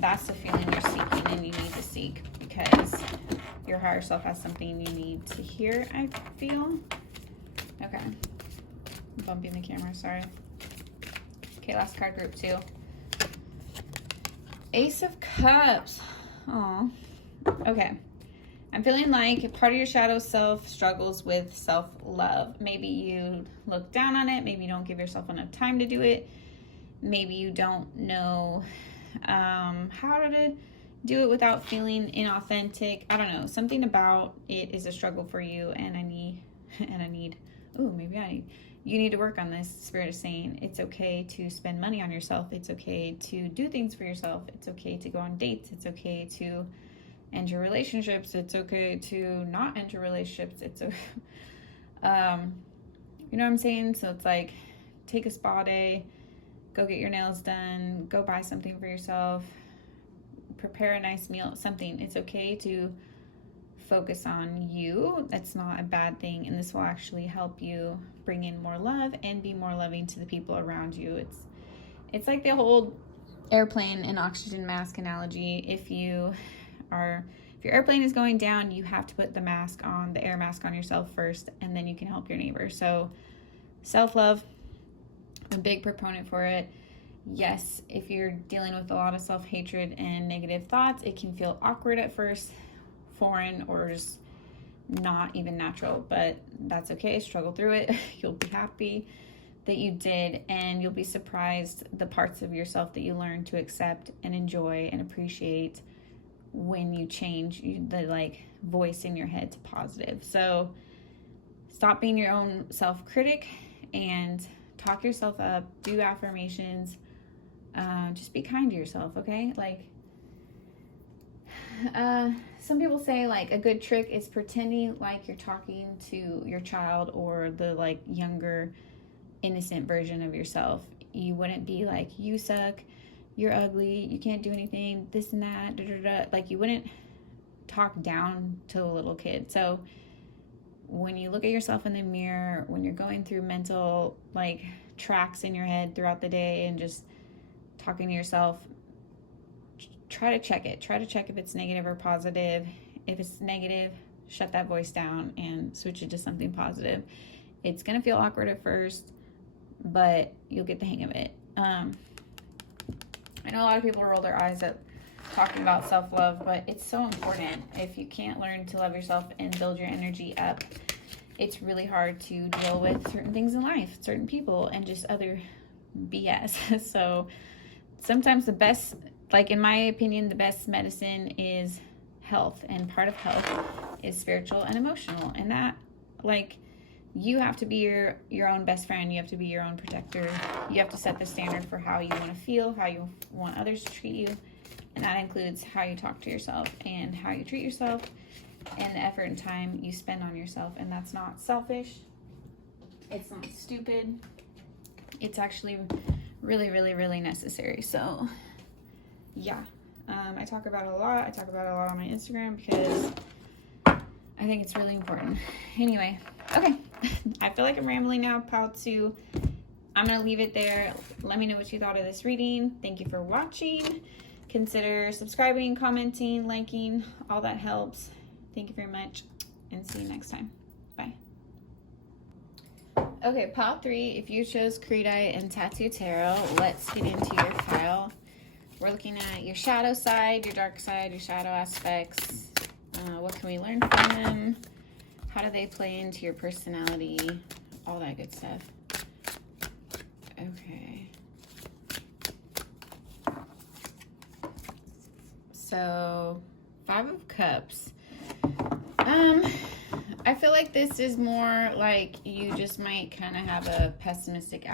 That's the feeling you're seeking and you need to seek, because your higher self has something you need to hear, I feel. Okay. I'm bumping the camera, sorry. Okay, last card, group 2. Ace of Cups. Aw. Okay. I'm feeling like part of your shadow self struggles with self-love. Maybe you look down on it. Maybe you don't give yourself enough time to do it. Maybe you don't know how to do it without feeling inauthentic. I don't know. Something about it is a struggle for you, and you need to work on this. Spirit is saying it's okay to spend money on yourself. It's okay to do things for yourself. It's okay to go on dates. It's okay to enter relationships. It's okay to not enter relationships. It's you know what I'm saying? So it's like, take a spa day, go get your nails done, go buy something for yourself, prepare a nice meal, something. It's okay to focus on you. That's not a bad thing, and this will actually help you bring in more love and be more loving to the people around you. It's like the whole airplane and oxygen mask analogy. If your airplane is going down, you have to put the air mask on yourself first, and then you can help your neighbor. So self-love, I'm a big proponent for it. Yes, if you're dealing with a lot of self-hatred and negative thoughts, it can feel awkward at first, foreign, or just not even natural, but that's okay. Struggle through it. You'll be happy that you did, and you'll be surprised the parts of yourself that you learn to accept and enjoy and appreciate when you change the like voice in your head to positive. So stop being your own self-critic and talk yourself up, do affirmations, just be kind to yourself, okay? Like some people say like a good trick is pretending like you're talking to your child or the like younger innocent version of yourself. You wouldn't be like, you suck, you're ugly, you can't do anything, this and that, da, da, da. Like you wouldn't talk down to a little kid. So when you look at yourself in the mirror, when you're going through mental like tracks in your head throughout the day and just talking to yourself, try to check it. Try to check if it's negative or positive, If it's negative, shut that voice down and switch it to something positive. It's going to feel awkward at first, but you'll get the hang of it. I know a lot of people roll their eyes at talking about self-love, but it's so important. If you can't learn to love yourself and build your energy up, it's really hard to deal with certain things in life, certain people, and just other BS. So sometimes the best, like in my opinion, the best medicine is health, and part of health is spiritual and emotional. And that, like, you have to be your own best friend. You have to be your own protector. You have to set the standard for how you want to feel, how you want others to treat you. And that includes how you talk to yourself and how you treat yourself and the effort and time you spend on yourself. And that's not selfish. It's not stupid. It's actually really, really, really necessary. So, yeah. I talk about it a lot. I talk about it a lot on my Instagram because I think it's really important. Anyway, okay. I feel like I'm rambling now. Pile 2. I'm going to leave it there. Let me know what you thought of this reading. Thank you for watching. Consider subscribing, commenting, liking. All that helps. Thank you very much, and see you next time. Bye. Okay, pile 3. If you chose Creedite and Tattoo Tarot, let's get into your pile. We're looking at your shadow side, your dark side, your shadow aspects. What can we learn from them? How do they play into your personality? All that good stuff. Okay. So, 5 of Cups. I feel like this is more like you just might kind of have a pessimistic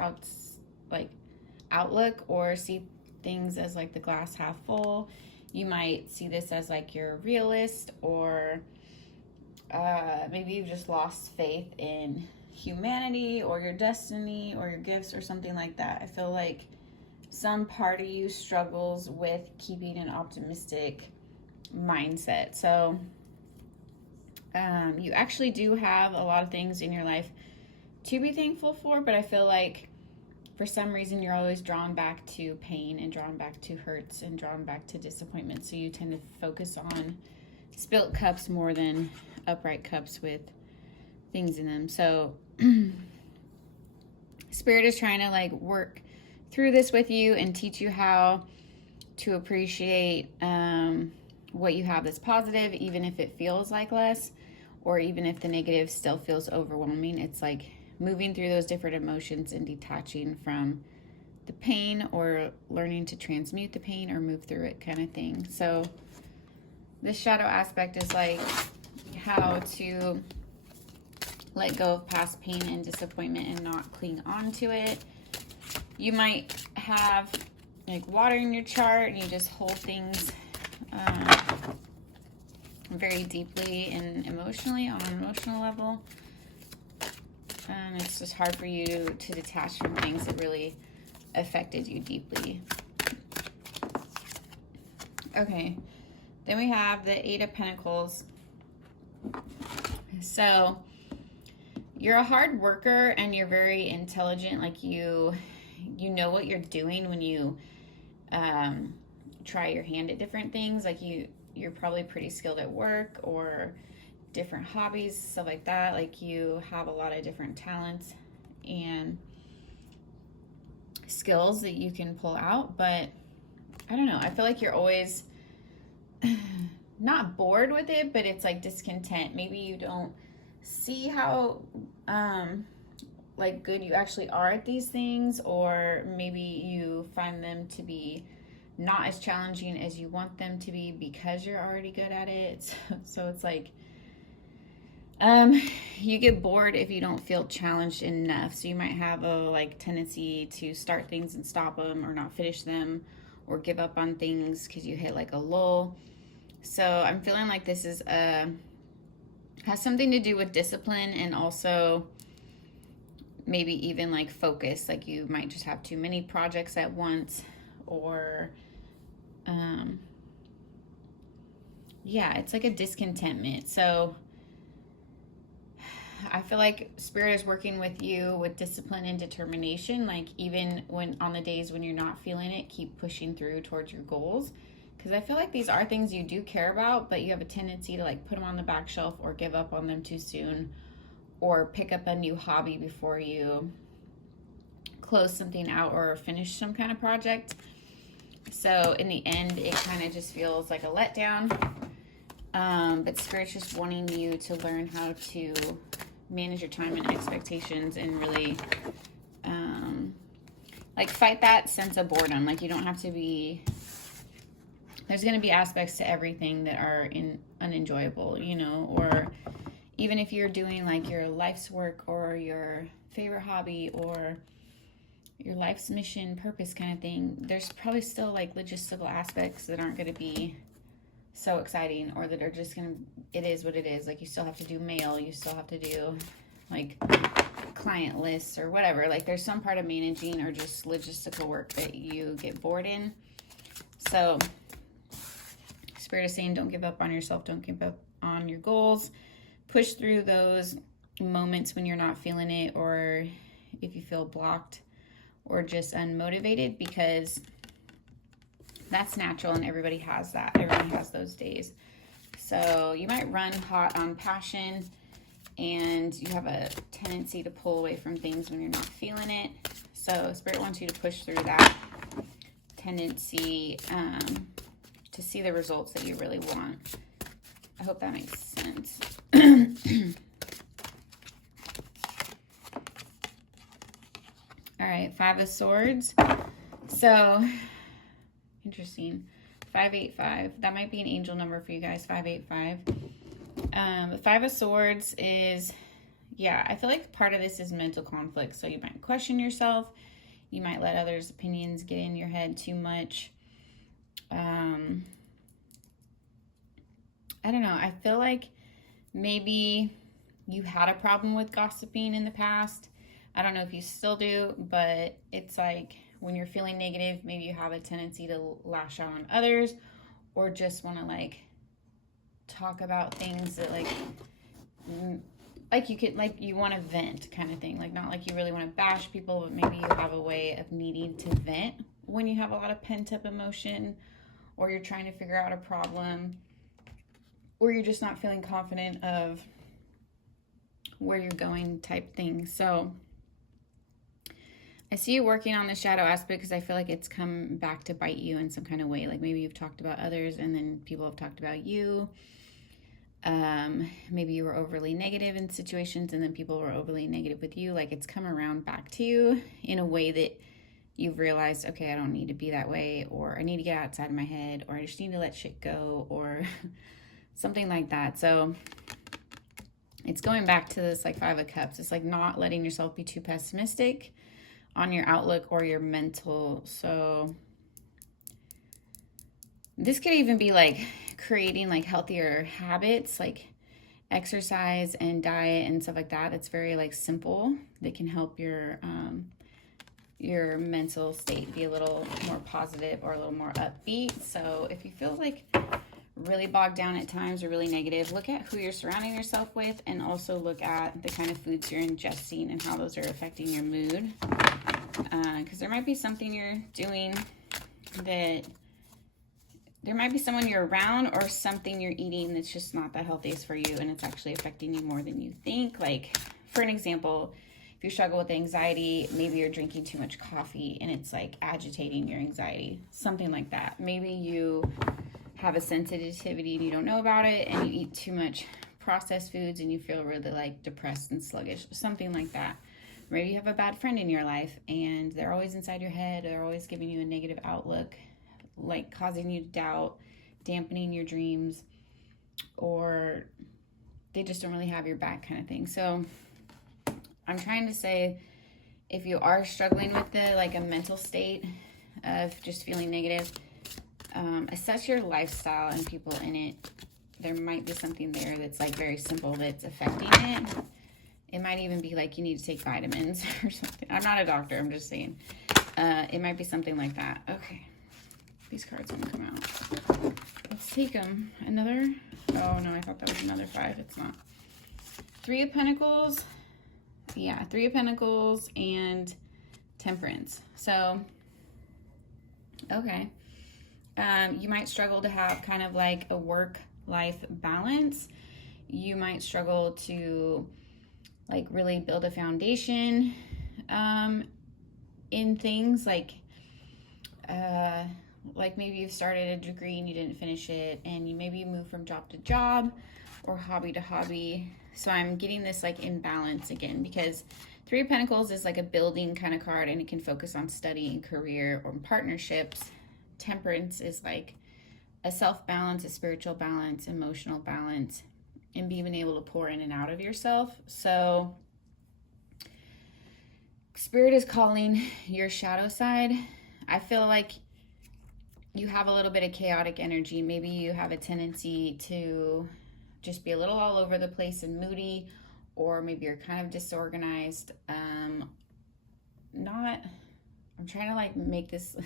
outlook, or see things as like the glass half full. You might see this as like you're a realist, or maybe you've just lost faith in humanity or your destiny or your gifts or something like that. I feel like some part of you struggles with keeping an optimistic mindset. So you actually do have a lot of things in your life to be thankful for, but I feel like for some reason you're always drawn back to pain and drawn back to hurts and drawn back to disappointment. So you tend to focus on spilt cups more than upright cups with things in them. So Spirit is trying to like work through this with you and teach you how to appreciate what you have that's positive, even if it feels like less, or even if the negative still feels overwhelming. It's like moving through those different emotions and detaching from the pain, or learning to transmute the pain or move through it, kind of thing. So this shadow aspect is like how to let go of past pain and disappointment and not cling on to it. You might have like water in your chart and you just hold things very deeply and emotionally, on an emotional level. It's just hard for you to detach from things that really affected you deeply. Okay, then we have the 8 of Pentacles. So you're a hard worker and you're very intelligent. Like you know what you're doing when you try your hand at different things. Like you're probably pretty skilled at work or different hobbies, stuff like that. Like you have a lot of different talents and skills that you can pull out, but I don't know, I feel like you're always not bored with it, but it's like discontent. Maybe you don't see how like good you actually are at these things, or maybe you find them to be not as challenging as you want them to be because you're already good at it. So it's like you get bored if you don't feel challenged enough. So you might have a like tendency to start things and stop them, or not finish them, or give up on things because you hit like a lull. So I'm feeling like this is has something to do with discipline, and also maybe even like focus. Like you might just have too many projects at once, or yeah, it's like a discontentment. So I feel like Spirit is working with you with discipline and determination. Like even when on the days when you're not feeling it, keep pushing through towards your goals, Because I feel like these are things you do care about, but you have a tendency to like put them on the back shelf or give up on them too soon, or pick up a new hobby before you close something out or finish some kind of project. So in the end, it kind of just feels like a letdown. But Spirit's just wanting you to learn how to manage your time and expectations and really like fight that sense of boredom. Like you don't have to be, there's going to be aspects to everything that are unenjoyable, you know, or even if you're doing like your life's work or your favorite hobby or your life's mission, purpose kind of thing, there's probably still like logistical aspects that aren't going to be so exciting, or that are just going to, it is what it is. Like you still have to do mail, you still have to do like client lists or whatever. Like there's some part of managing or just logistical work that you get bored in. So Spirit is saying, don't give up on yourself. Don't give up on your goals. Push through those moments when you're not feeling it, or if you feel blocked or just unmotivated, because that's natural and everybody has that. Everyone has those days. So you might run hot on passion and you have a tendency to pull away from things when you're not feeling it. So Spirit wants you to push through that tendency to see the results that you really want. I hope that makes sense. All right, 5 of Swords. So, interesting. 585. That might be an angel number for you guys, 585. The 5 of Swords is, yeah, I feel like part of this is mental conflict. So you might question yourself. You might let others' opinions get in your head too much. I don't know. I feel like maybe you had a problem with gossiping in the past. I don't know if you still do, but it's like when you're feeling negative, maybe you have a tendency to lash out on others, or just want to like talk about things that like you could, like you want to vent kind of thing. Like not like you really want to bash people, but maybe you have a way of needing to vent when you have a lot of pent up emotion, or you're trying to figure out a problem, or you're just not feeling confident of where you're going type thing. So I see you working on the shadow aspect because I feel like it's come back to bite you in some kind of way. Like maybe you've talked about others and then people have talked about you. Maybe you were overly negative in situations and then people were overly negative with you. Like it's come around back to you in a way that you've realized, okay, I don't need to be that way, or I need to get outside of my head, or I just need to let shit go, or something like that. So it's going back to this like 5 of Cups. It's like not letting yourself be too pessimistic on your outlook or your mental. So this could even be like creating like healthier habits, like exercise and diet and stuff like that. That's very like simple, that can help your mental state be a little more positive or a little more upbeat. So if you feel like really bogged down at times or really negative, look at who you're surrounding yourself with, and also look at the kind of foods you're ingesting and how those are affecting your mood. Because there might be something you're doing that, there might be someone you're around or something you're eating that's just not the healthiest for you, and it's actually affecting you more than you think. Like, for an example, if you struggle with anxiety, maybe you're drinking too much coffee and it's like agitating your anxiety, something like that. Maybe you have a sensitivity and you don't know about it, and you eat too much processed foods and you feel really like depressed and sluggish, something like that. Maybe you have a bad friend in your life and they're always inside your head, they're always giving you a negative outlook, like causing you to doubt, dampening your dreams, or they just don't really have your back kind of thing. So I'm trying to say, if you are struggling with the like a mental state of just feeling negative, assess your lifestyle and people in it. There might be something there that's like very simple that's affecting it. It might even be like you need to take vitamins or something. I'm not a doctor, I'm just saying. It might be something like that. Okay. These cards won't come out. Let's take them. Another? Oh no, I thought that was another 5. It's not. 3 of Pentacles. Yeah, 3 of Pentacles and Temperance. So, okay. You might struggle to have kind of like a work-life balance. You might struggle to like really build a foundation in things like maybe you've started a degree and you didn't finish it, and maybe you move from job to job or hobby to hobby. So I'm getting this like imbalance again, because Three of Pentacles is like a building kind of card, and it can focus on study and career or partnerships. Temperance is like a self-balance, a spiritual balance, emotional balance, and being able to pour in and out of yourself. So Spirit is calling your shadow side. I feel like you have a little bit of chaotic energy. Maybe you have a tendency to just be a little all over the place and moody, or maybe you're kind of disorganized. I'm trying to like make this,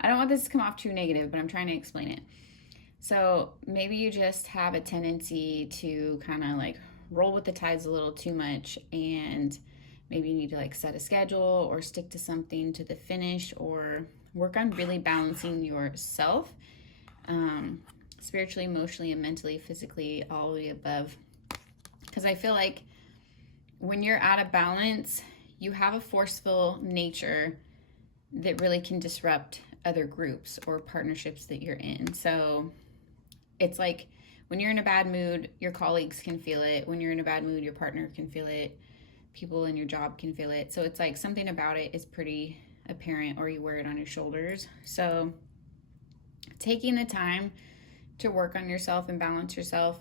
I don't want this to come off too negative, but I'm trying to explain it. So maybe you just have a tendency to kind of like roll with the tides a little too much, and maybe you need to like set a schedule or stick to something to the finish, or work on really balancing yourself, spiritually, emotionally, and mentally, physically, all of the above. Because I feel like when you're out of balance, you have a forceful nature that really can disrupt other groups or partnerships that you're in. So it's like when you're in a bad mood, your colleagues can feel it. When you're in a bad mood, your partner can feel it. People in your job can feel it. So it's like something about it is pretty apparent, or you wear it on your shoulders. So taking the time to work on yourself and balance yourself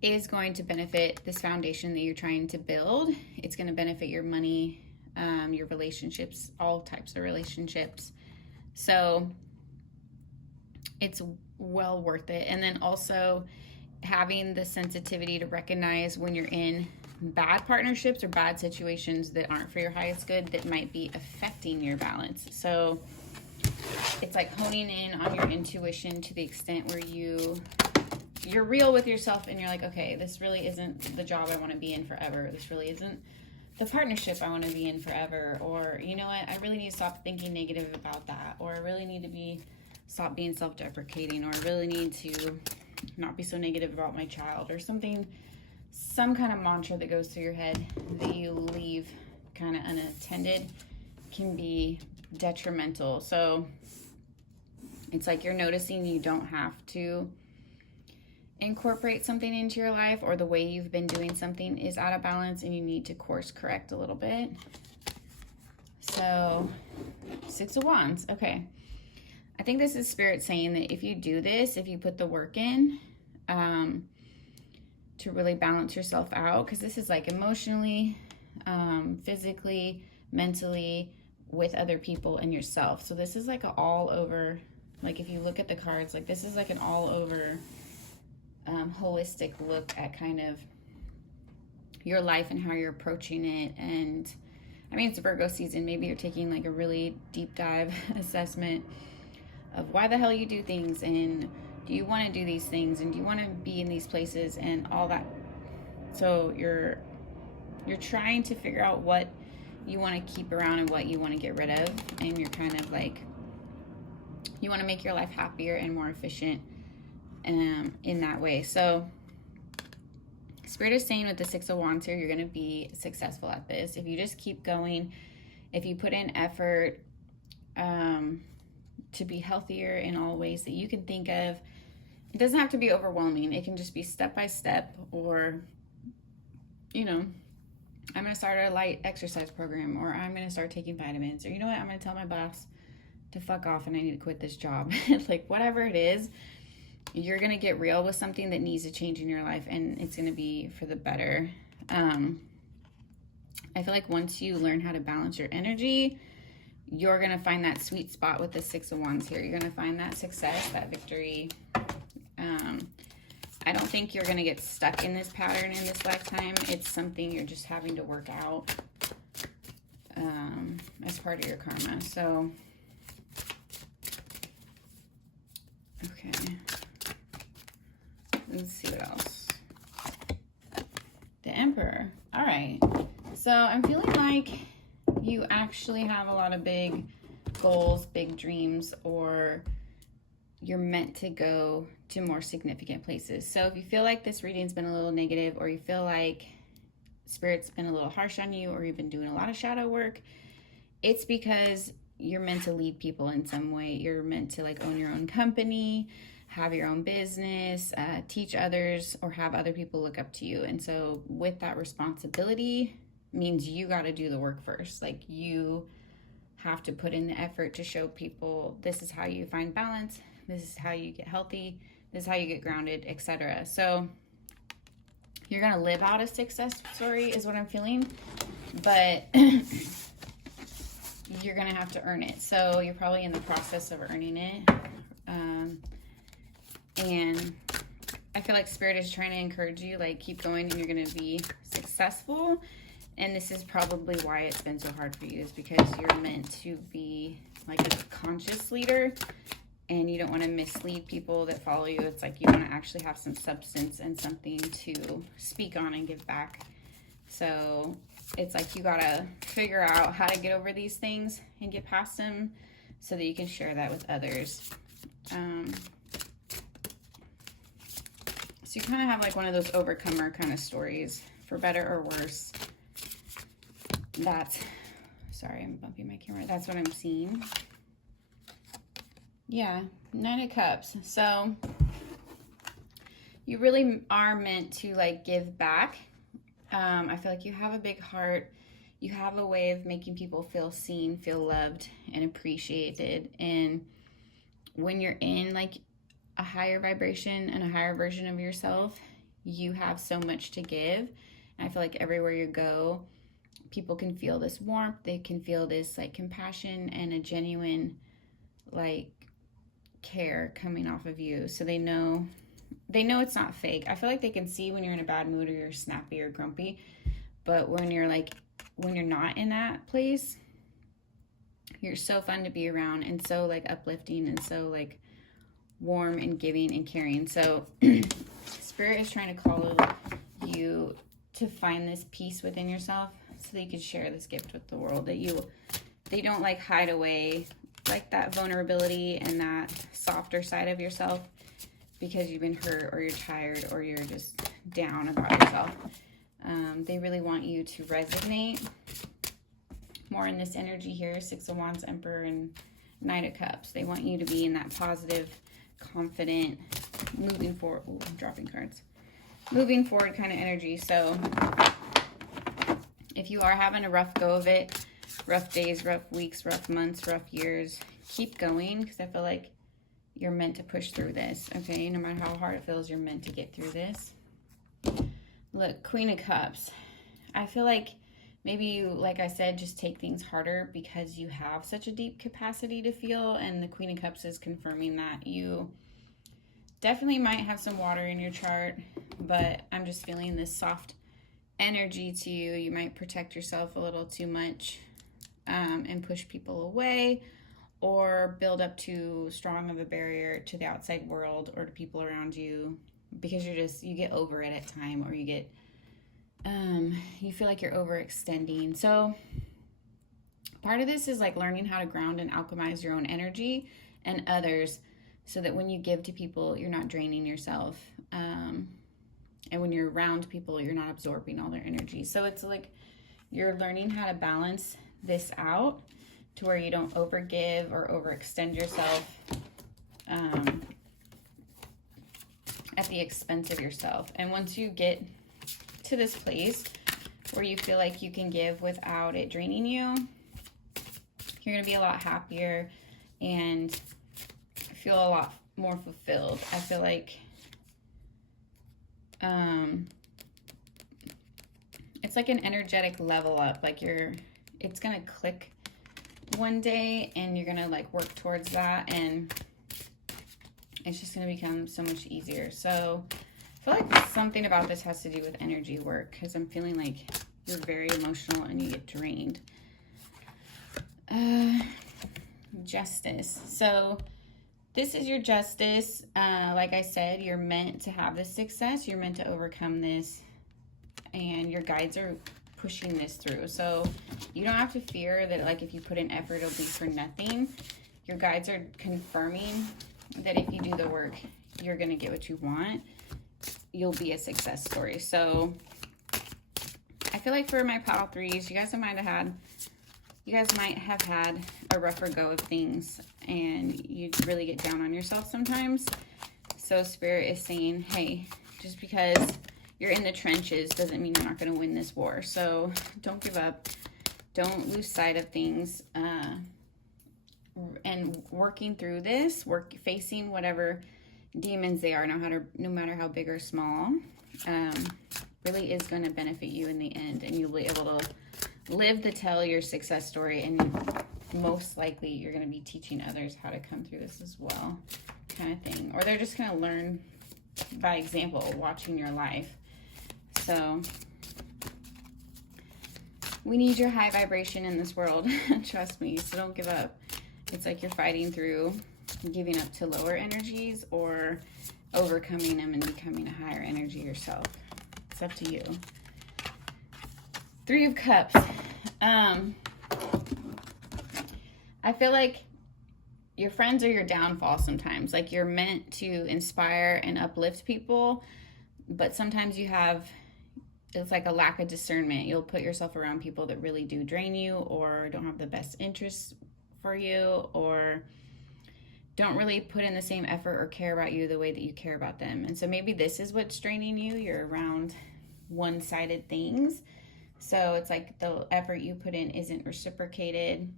is going to benefit this foundation that you're trying to build. It's going to benefit your money, your relationships, all types of relationships. So it's well worth it. And then also having the sensitivity to recognize when you're in bad partnerships or bad situations that aren't for your highest good, that might be affecting your balance. So it's like honing in on your intuition to the extent where you're real with yourself, and you're like, okay, this really isn't the job I want to be in forever. This really isn't the partnership I want to be in forever. Or, you know what, I really need to stop thinking negative about that. Or I really need to stop being self-deprecating. Or I really need to not be so negative about my child, or something, some kind of mantra that goes through your head that you leave kind of unattended can be detrimental. So it's like you're noticing you don't have to incorporate something into your life, or the way you've been doing something is out of balance and you need to course correct a little bit. So Six of Wands. Okay. I think this is Spirit saying that if you do this, if you put the work in to really balance yourself out, because this is like emotionally, physically, mentally, with other people and yourself. So this is like an all over, like if you look at the cards, like this is like an all over holistic look at kind of your life and how you're approaching it. And I mean, it's Virgo season. Maybe you're taking like a really deep dive assessment of why the hell you do things, and do you want to do these things, and do you want to be in these places and all that. So you're trying to figure out what you want to keep around and what you want to get rid of, and you're kind of like, you want to make your life happier and more efficient in that way. So Spirit is saying with the Six of Wands here, you're going to be successful at this if you just keep going, if you put in effort to be healthier in all ways that you can think of. It doesn't have to be overwhelming. It can just be step by step, or, you know, I'm going to start a light exercise program, or I'm going to start taking vitamins, or you know what, I'm going to tell my boss to fuck off and I need to quit this job. Like whatever it is, you're going to get real with something that needs to change in your life, and it's going to be for the better. I feel like once you learn how to balance your energy, you're going to find that sweet spot with the Six of Wands here. You're going to find that success, that victory. I don't think you're going to get stuck in this pattern in this lifetime. It's something you're just having to work out as part of your karma. So, okay. Let's see what else. The Emperor. All right. So I'm feeling like you actually have a lot of big goals, big dreams, or you're meant to go to more significant places. So if you feel like this reading's been a little negative, or you feel like Spirit's been a little harsh on you, or you've been doing a lot of shadow work, it's because you're meant to lead people in some way. You're meant to like own your own company, have your own business, teach others, or have other people look up to you. And so with that responsibility means you got to do the work first. Like you have to put in the effort to show people this is how you find balance, this is how you get healthy, this is how you get grounded, etc. So you're going to live out a success story is what I'm feeling, but you're going to have to earn it. So you're probably in the process of earning it. And I feel like Spirit is trying to encourage you, like keep going and you're going to be successful. And this is probably why it's been so hard for you, is because you're meant to be like a conscious leader and you don't want to mislead people that follow you. It's like you want to actually have some substance and something to speak on and give back. So it's like you got to figure out how to get over these things and get past them so that you can share that with others. So you kind of have like one of those overcomer kind of stories, for better or worse. Sorry, I'm bumping my camera. That's what I'm seeing. Yeah, 9 of Cups. So you really are meant to like give back. I feel like you have a big heart. You have a way of making people feel seen, feel loved, and appreciated. And when you're in like a higher vibration and a higher version of yourself, you have so much to give. And I feel like everywhere you go, people can feel this warmth. They can feel this like compassion and a genuine like care coming off of you. So they know it's not fake. I feel like they can see when you're in a bad mood or you're snappy or grumpy. But when you're not in that place, you're so fun to be around and so like uplifting and so like warm and giving and caring. So Spirit is trying to call you to find this peace within yourself so that you can share this gift with the world, that they don't like hide away like that vulnerability and that softer side of yourself because you've been hurt or you're tired or you're just down about yourself. They really want you to resonate more in this energy here, 6 of Wands, Emperor, and 9 of Cups. They want you to be in that positive, confident, moving forward. Ooh, I'm dropping cards. Moving forward kind of energy. So if you are having a rough go of it, rough days, rough weeks, rough months, rough years, keep going, because I feel like you're meant to push through this, okay? No matter how hard it feels, you're meant to get through this. Look, Queen of Cups. I feel like maybe you, like I said, just take things harder because you have such a deep capacity to feel, and the Queen of Cups is confirming that. You definitely might have some water in your chart, but I'm just feeling this soft energy to you. You might protect yourself a little too much and push people away, or build up too strong of a barrier to the outside world or to people around you because you get over it at time, or you get you feel like you're overextending. So part of this is like learning how to ground and alchemize your own energy and others, so that when you give to people, you're not draining yourself. And when you're around people, you're not absorbing all their energy. So it's like you're learning how to balance this out to where you don't overgive or overextend yourself at the expense of yourself. And once you get to this place where you feel like you can give without it draining you, you're going to be a lot happier and feel a lot more fulfilled. I feel like it's like an energetic level up. Like it's going to click one day and you're going to like work towards that, and it's just going to become so much easier. So I feel like something about this has to do with energy work, because I'm feeling like you're very emotional and you get drained. Justice. So this is your justice. Like I said, you're meant to have this success. You're meant to overcome this. And your guides are pushing this through. So you don't have to fear that, like, if you put in effort, it'll be for nothing. Your guides are confirming that if you do the work, you're going to get what you want. You'll be a success story. So I feel like for my pile threes, you guys might have had a rougher go of things, and you really get down on yourself sometimes. So Spirit is saying, hey, just because you're in the trenches doesn't mean you're not going to win this war. So don't give up. Don't lose sight of things. And working through this, facing whatever demons they are, no matter how big or small, really is going to benefit you in the end. And you'll be able to live to tell your success story. And most likely you're going to be teaching others how to come through this as well, kind of thing. Or they're just going to learn by example, watching your life. So we need your high vibration in this world. Trust me. So don't give up. It's like you're fighting through giving up to lower energies or overcoming them and becoming a higher energy yourself. It's up to you. 3 of Cups. I feel like your friends are your downfall sometimes. Like, you're meant to inspire and uplift people, but sometimes it's like a lack of discernment. You'll put yourself around people that really do drain you, or don't have the best interests for you, or don't really put in the same effort or care about you the way that you care about them. And so maybe this is what's draining you. You're around one-sided things. So it's like the effort you put in isn't reciprocated.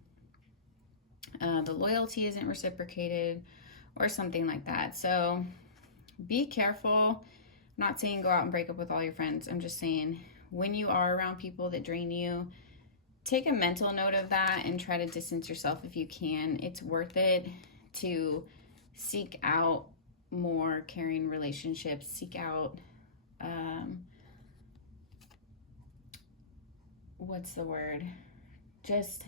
The loyalty isn't reciprocated, or something like that. So be careful. I'm not saying go out and break up with all your friends. I'm just saying when you are around people that drain you, take a mental note of that and try to distance yourself if you can. It's worth it to seek out more caring relationships. Seek out, what's the word? Just,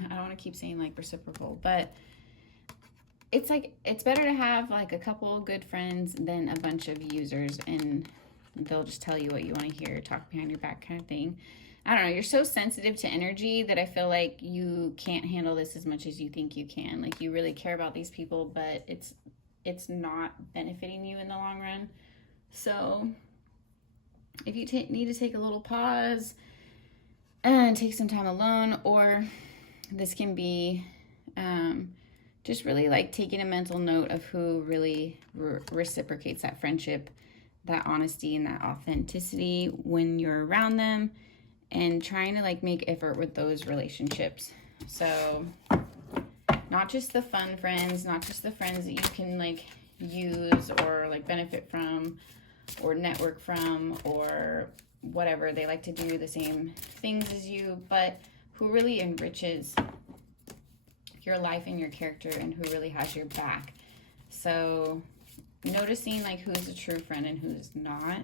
I don't want to keep saying like reciprocal, but it's like, it's better to have like a couple good friends than a bunch of users, and they'll just tell you what you want to hear, talk behind your back kind of thing. I don't know, you're so sensitive to energy that I feel like you can't handle this as much as you think you can. Like, you really care about these people, but it's not benefiting you in the long run. So if you need to take a little pause and take some time alone, or this can be just really like taking a mental note of who really reciprocates that friendship, that honesty, and that authenticity when you're around them, and trying to like make effort with those relationships. So not just the fun friends, not just the friends that you can like use or like benefit from or network from or whatever, they like to do the same things as you, but who really enriches your life and your character, and who really has your back. So noticing like who's a true friend and who's not.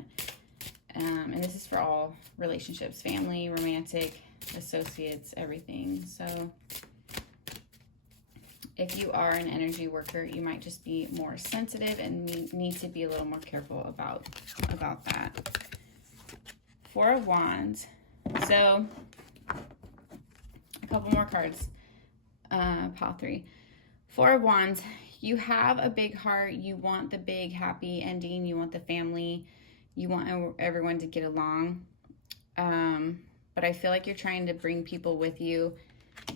And this is for all relationships, family, romantic, associates, everything. So if you are an energy worker, you might just be more sensitive and need to be a little more careful about that. 4 of Wands. So a couple more cards. Pile 3. 4 of Wands. You have a big heart. You want the big happy ending. You want the family. You want everyone to get along. But I feel like you're trying to bring people with you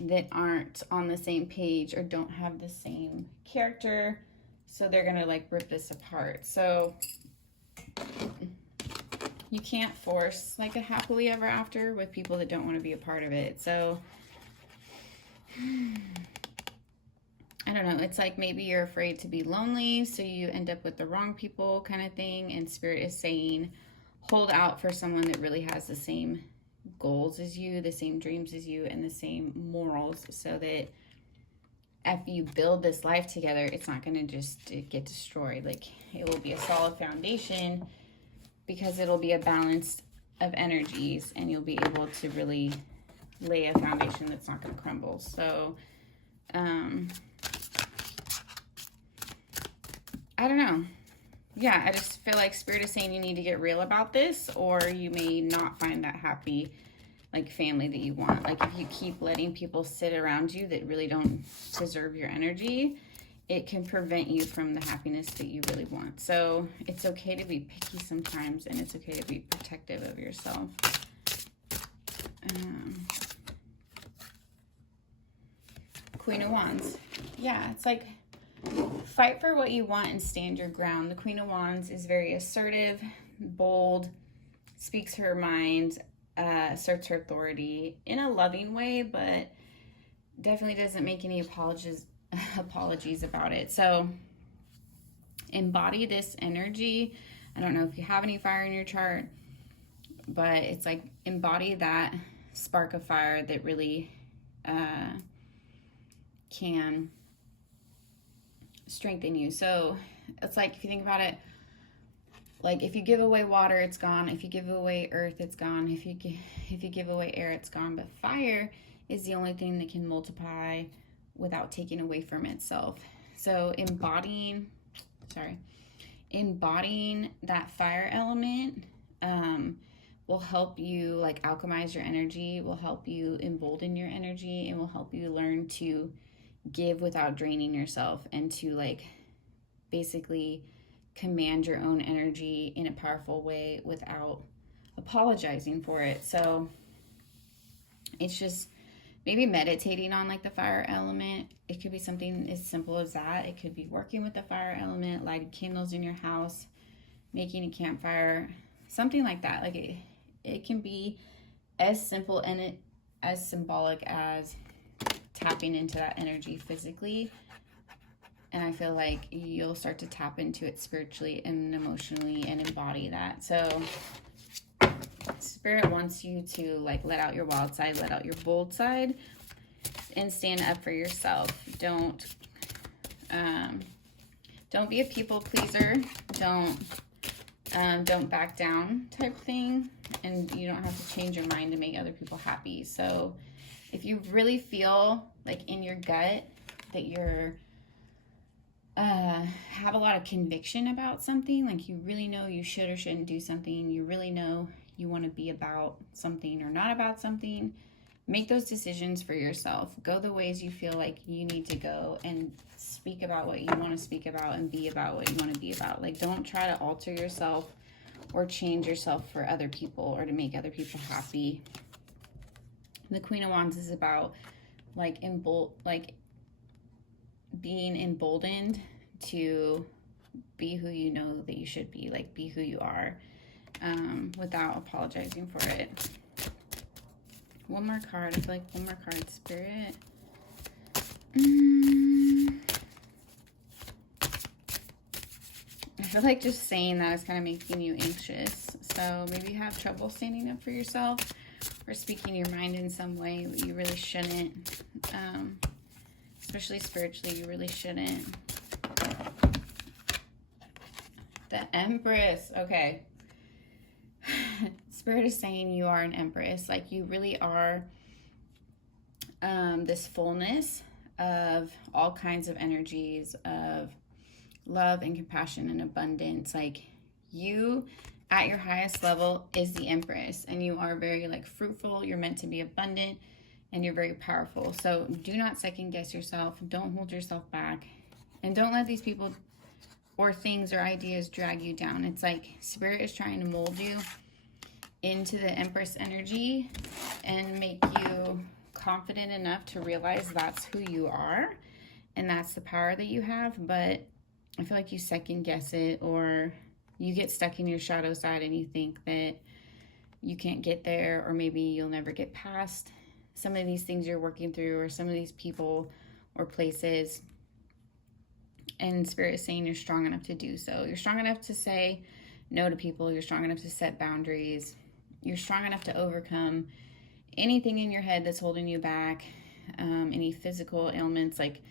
that aren't on the same page or don't have the same character. So they're going to like rip this apart. So you can't force like a happily ever after with people that don't want to be a part of it. So I don't know. It's like maybe you're afraid to be lonely, so you end up with the wrong people kind of thing. And Spirit is saying, hold out for someone that really has the same goals as you, the same dreams as you, and the same morals, so that if you build this life together, it's not going to just get destroyed. Like, it will be a solid foundation because it'll be a balance of energies, and you'll be able to really lay a foundation that's not going to crumble. So I don't know. Yeah, I just feel like Spirit is saying you need to get real about this, or you may not find that happy like family that you want. Like if you keep letting people sit around you that really don't deserve your energy, it can prevent you from the happiness that you really want. So it's okay to be picky sometimes, and it's okay to be protective of yourself. Queen of Wands. Yeah, it's like fight for what you want and stand your ground. The Queen of Wands is very assertive, bold, speaks her mind, asserts her authority in a loving way, but definitely doesn't make any apologies about it. So embody this energy. I don't know if you have any fire in your chart, but it's like embody that spark of fire that really can strengthen you. So it's like, if you think about it, like if you give away water, it's gone. If you give away earth, it's gone. If you give away air, it's gone. But fire is the only thing that can multiply without taking away from itself. So embodying that fire element will help you like alchemize your energy, will help you embolden your energy, and will help you learn to give without draining yourself, and to like basically command your own energy in a powerful way without apologizing for it. So it's just maybe meditating on like the fire element. It could be something as simple as that. It could be working with the fire element, lighting candles in your house, making a campfire, something like that. Like it can be as simple and as symbolic as tapping into that energy physically. And I feel like you'll start to tap into it spiritually and emotionally and embody that. So Spirit wants you to like let out your wild side, let out your bold side, and stand up for yourself. Don't be a people pleaser. Don't back down type thing. And you don't have to change your mind to make other people happy. So if you really feel like in your gut that you're have a lot of conviction about something, like you really know you should or shouldn't do something, you really know you want to be about something or not about something, make those decisions for yourself. Go the ways you feel like you need to go, and speak about what you want to speak about, and be about what you want to be about. Like, don't try to alter yourself or change yourself for other people or to make other people happy. The Queen of Wands is about like being emboldened to be who you know that you should be, like be who you are, without apologizing for it. One more card. I feel like one more card, Spirit. I feel like just saying that is kind of making you anxious. So maybe you have trouble standing up for yourself or speaking your mind in some way, but you really shouldn't. Especially spiritually, you really shouldn't. The Empress. Okay. Spirit is saying you are an Empress. Like, you really are this fullness of all kinds of energies of love and compassion and abundance. Like, you at your highest level is the Empress, and you are very like fruitful. You're meant to be abundant, and you're very powerful. So do not second guess yourself. Don't hold yourself back, and don't let these people or things or ideas drag you down. It's like Spirit is trying to mold you into the Empress energy and make you confident enough to realize that's who you are and that's the power that you have. But I feel like you second guess it, or you get stuck in your shadow side and you think that you can't get there, or maybe you'll never get past some of these things you're working through, or some of these people or places. And Spirit is saying you're strong enough to do so. You're strong enough to say no to people. You're strong enough to set boundaries. You're strong enough to overcome anything in your head that's holding you back, any physical ailments, like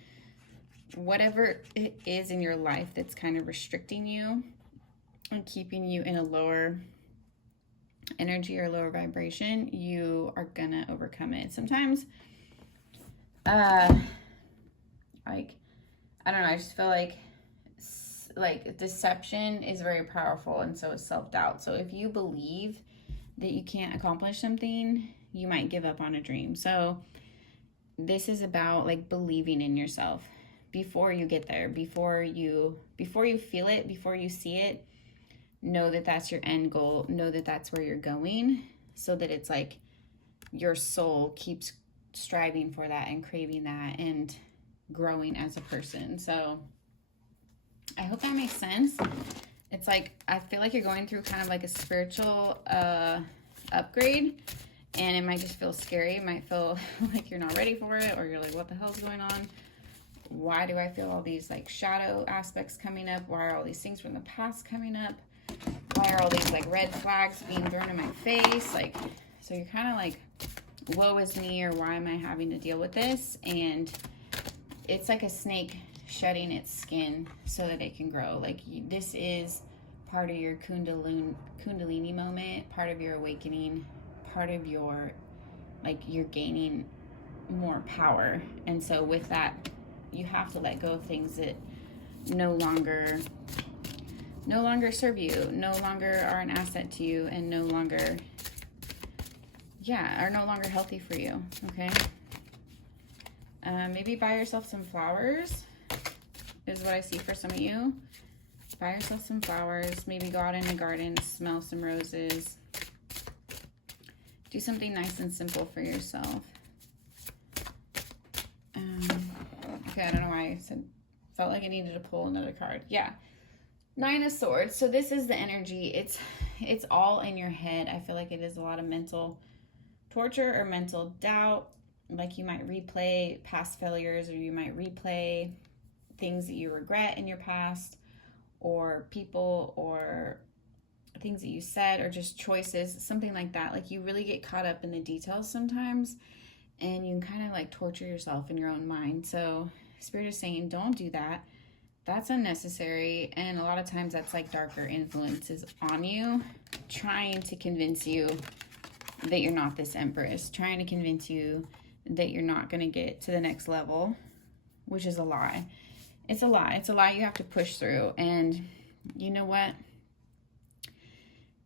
whatever it is in your life that's kind of restricting you and keeping you in a lower energy or lower vibration. You are gonna overcome it. Sometimes, like, I don't know, I just feel like deception is very powerful, and so is self-doubt. So if you believe that you can't accomplish something, you might give up on a dream. So this is about like believing in yourself before you get there, before you feel it, before you see it. Know that that's your end goal. Know that that's where you're going, so that it's like your soul keeps striving for that and craving that and growing as a person. So I hope that makes sense. It's like, I feel like you're going through kind of like a spiritual upgrade, and it might just feel scary. It might feel like you're not ready for it, or you're like, what the hell's going on? Why do I feel all these like shadow aspects coming up? Why are all these things from the past coming up? Why are all these like red flags being thrown in my face? Like, so you're kind of like, woe is me, or why am I having to deal with this? And it's like a snake shedding its skin so that it can grow. Like, this is part of your kundalini moment, part of your awakening, part of your, like, you're gaining more power. And so with that, you have to let go of things that no longer serve you, no longer are an asset to you, and no longer are no longer healthy for you. Okay. Maybe buy yourself some flowers is what I see for some of you. Buy yourself some flowers. Maybe go out in the garden, smell some roses. Do something nice and simple for yourself. Okay, I don't know why I felt like I needed to pull another card. Yeah. 9 of Swords. So this is the energy. It's all in your head. I feel like it is a lot of mental torture or mental doubt. Like, you might replay past failures, or you might replay things that you regret in your past, or people, or things that you said, or just choices, something like that. Like, you really get caught up in the details sometimes, and you can kind of like torture yourself in your own mind. So Spirit is saying, don't do that. That's unnecessary. And a lot of times that's like darker influences on you, trying to convince you that you're not this Empress, trying to convince you that you're not going to get to the next level, which is a lie. It's a lie. It's a lie you have to push through. And you know what?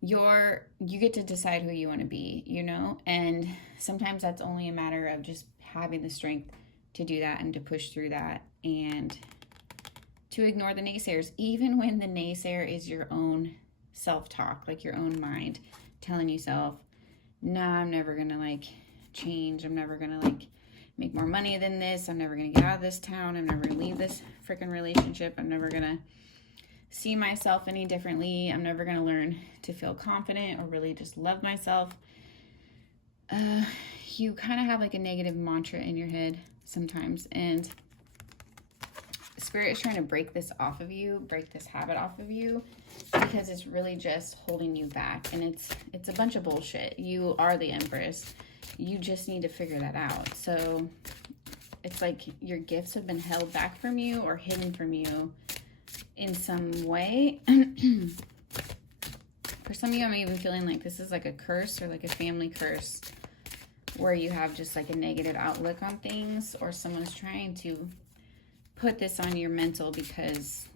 You get to decide who you want to be, you know? And sometimes that's only a matter of just having the strength to do that and to push through that, and to ignore the naysayers, even when the naysayer is your own self-talk, like your own mind telling yourself, nah, I'm never going to like change. I'm never going to like make more money than this. I'm never going to get out of this town. I'm never going to leave this freaking relationship. I'm never going to see myself any differently. I'm never going to learn to feel confident or really just love myself. You kind of have like a negative mantra in your head sometimes, and Spirit is trying to break this off of you, break this habit off of you, because it's really just holding you back, and it's a bunch of bullshit. You are the Empress. You just need to figure that out. So it's like your gifts have been held back from you or hidden from you in some way. For some of you, I'm even feeling like this is like a curse, or like a family curse, where you have just like a negative outlook on things, or someone's trying to put this on your mental because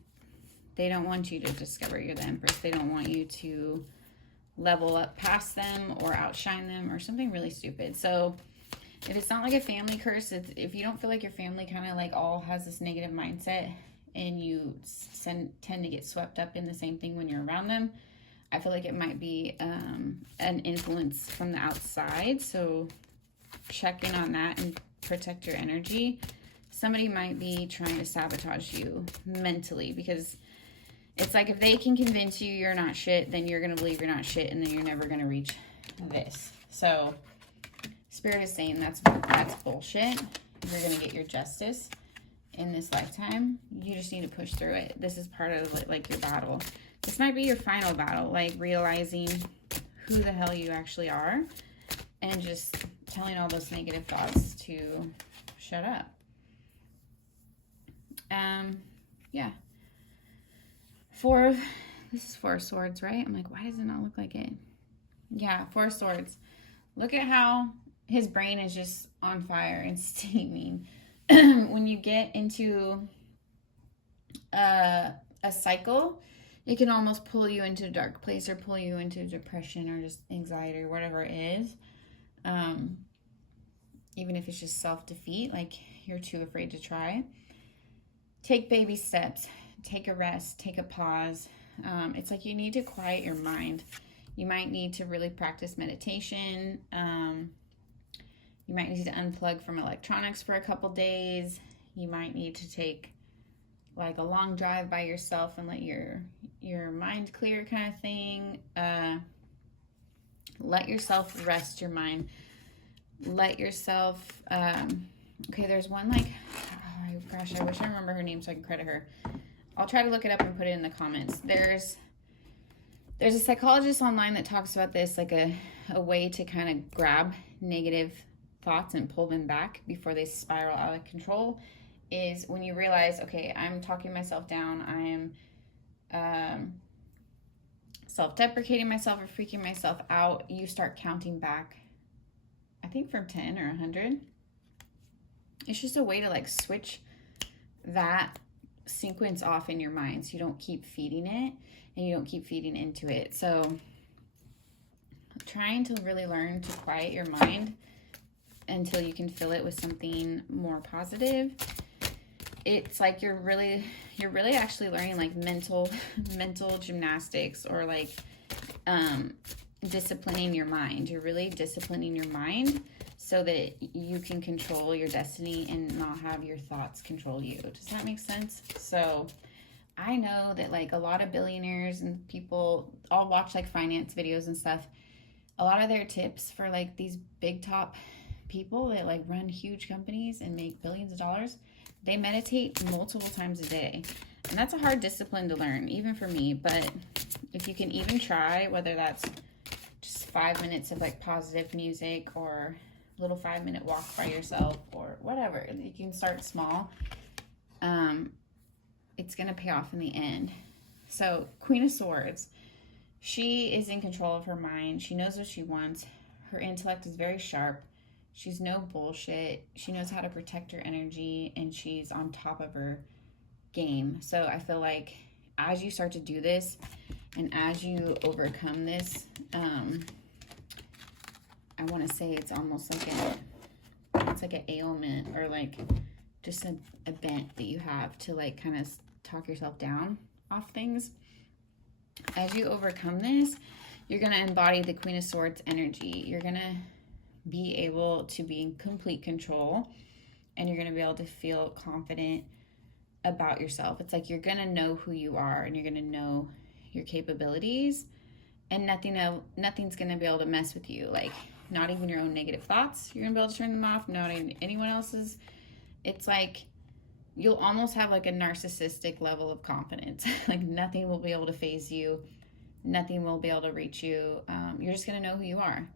they don't want you to discover you're the Empress. They don't want you to level up past them or outshine them or something really stupid. So if it's not like a family curse, if you don't feel like your family kind of like all has this negative mindset, and you tend to get swept up in the same thing when you're around them, I feel like it might be an influence from the outside. So check in on that and protect your energy. Somebody might be trying to sabotage you mentally, because it's like if they can convince you you're not shit, then you're going to believe you're not shit, and then you're never going to reach this. So Spirit is saying that's bullshit. You're going to get your justice in this lifetime. You just need to push through it. This is part of like your battle. This might be your final battle, like realizing who the hell you actually are, and just telling all those negative thoughts to shut up. Yeah. This is 4 of Swords, right? I'm like, why does it not look like it? Yeah, 4 of Swords. Look at how his brain is just on fire and steaming. When you get into a cycle, it can almost pull you into a dark place, or pull you into depression, or just anxiety, or whatever it is. Even if it's just self-defeat, like you're too afraid to try. Take baby steps, take a rest, take a pause. It's like you need to quiet your mind. You might need to really practice meditation. You might need to unplug from electronics for a couple days. You might need to take like a long drive by yourself and let your mind clear, kind of thing. Let yourself rest your mind. Let yourself, okay, there's one like, oh gosh, I wish I remember her name so I can credit her. I'll try to look it up and put it in the comments. There's a psychologist online that talks about this, like a way to kind of grab negative thoughts and pull them back before they spiral out of control, is when you realize, okay, I'm talking myself down, I am self-deprecating myself or freaking myself out, you start counting back, I think from 10 or 100. It's just a way to like switch that sequence off in your mind so you don't keep feeding it and you don't keep feeding into it. So trying to really learn to quiet your mind until you can fill it with something more positive. It's like you're really actually learning like mental gymnastics, or like disciplining your mind. You're really disciplining your mind so that you can control your destiny and not have your thoughts control you. Does that make sense? So I know that like a lot of billionaires and people all watch like finance videos and stuff. A lot of their tips for like these big top people that like run huge companies and make billions of dollars, they meditate multiple times a day. And that's a hard discipline to learn, even for me. But if you can even try, whether that's just 5 minutes of like positive music or a little 5-minute walk by yourself or whatever, you can start small. It's going to pay off in the end. So Queen of Swords, she is in control of her mind. She knows what she wants. Her intellect is very sharp. She's no bullshit. She knows how to protect her energy, and she's on top of her game. So I feel like as you start to do this and as you overcome this, I want to say it's almost like an ailment, or like just a bent that you have to like kind of talk yourself down off things. As you overcome this, you're going to embody the Queen of Swords energy. You're going to be able to be in complete control, and you're going to be able to feel confident about yourself. It's like you're going to know who you are, and you're going to know your capabilities, and nothing's going to be able to mess with you. Like not even your own negative thoughts, you're going to be able to turn them off, not even anyone else's. It's like you'll almost have like a narcissistic level of confidence. Like nothing will be able to faze you. Nothing will be able to reach you. You're just going to know who you are.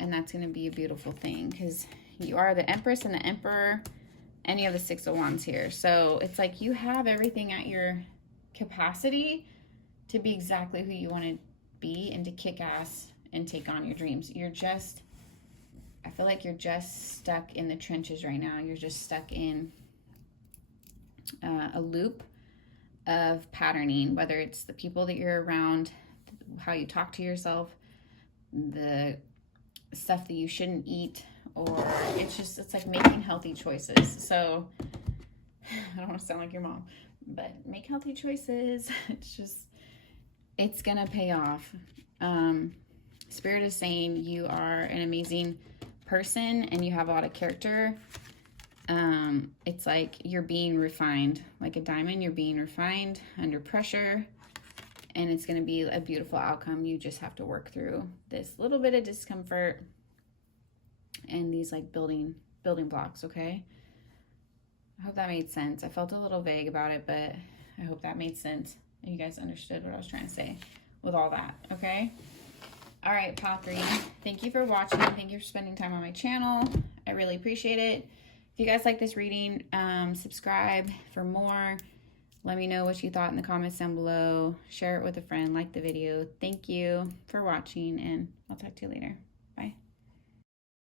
And that's going to be a beautiful thing, because you are the Empress and the Emperor, and you have the Six of Wands here. So it's like you have everything at your capacity to be exactly who you want to be and to kick ass and take on your dreams. I feel like you're just stuck in the trenches right now. You're just stuck in a loop of patterning, whether it's the people that you're around, how you talk to yourself, the stuff that you shouldn't eat, or it's like making healthy choices. So I don't want to sound like your mom, but make healthy choices. It's gonna pay off. Spirit is saying you are an amazing person and you have a lot of character. It's like you're being refined, like a diamond. You're being refined under pressure, and it's going to be a beautiful outcome. You just have to work through this little bit of discomfort and these like building blocks. Okay, I hope that made sense. I felt a little vague about it, but I hope that made sense and you guys understood what I was trying to say with all that. Okay, all right, Pile 3, thank you for watching. Thank you for spending time on my channel. I really appreciate it. If you guys like this reading, subscribe for more. Let me know what you thought in the comments down below. Share it with a friend. Like the video. Thank you for watching, and I'll talk to you later. Bye.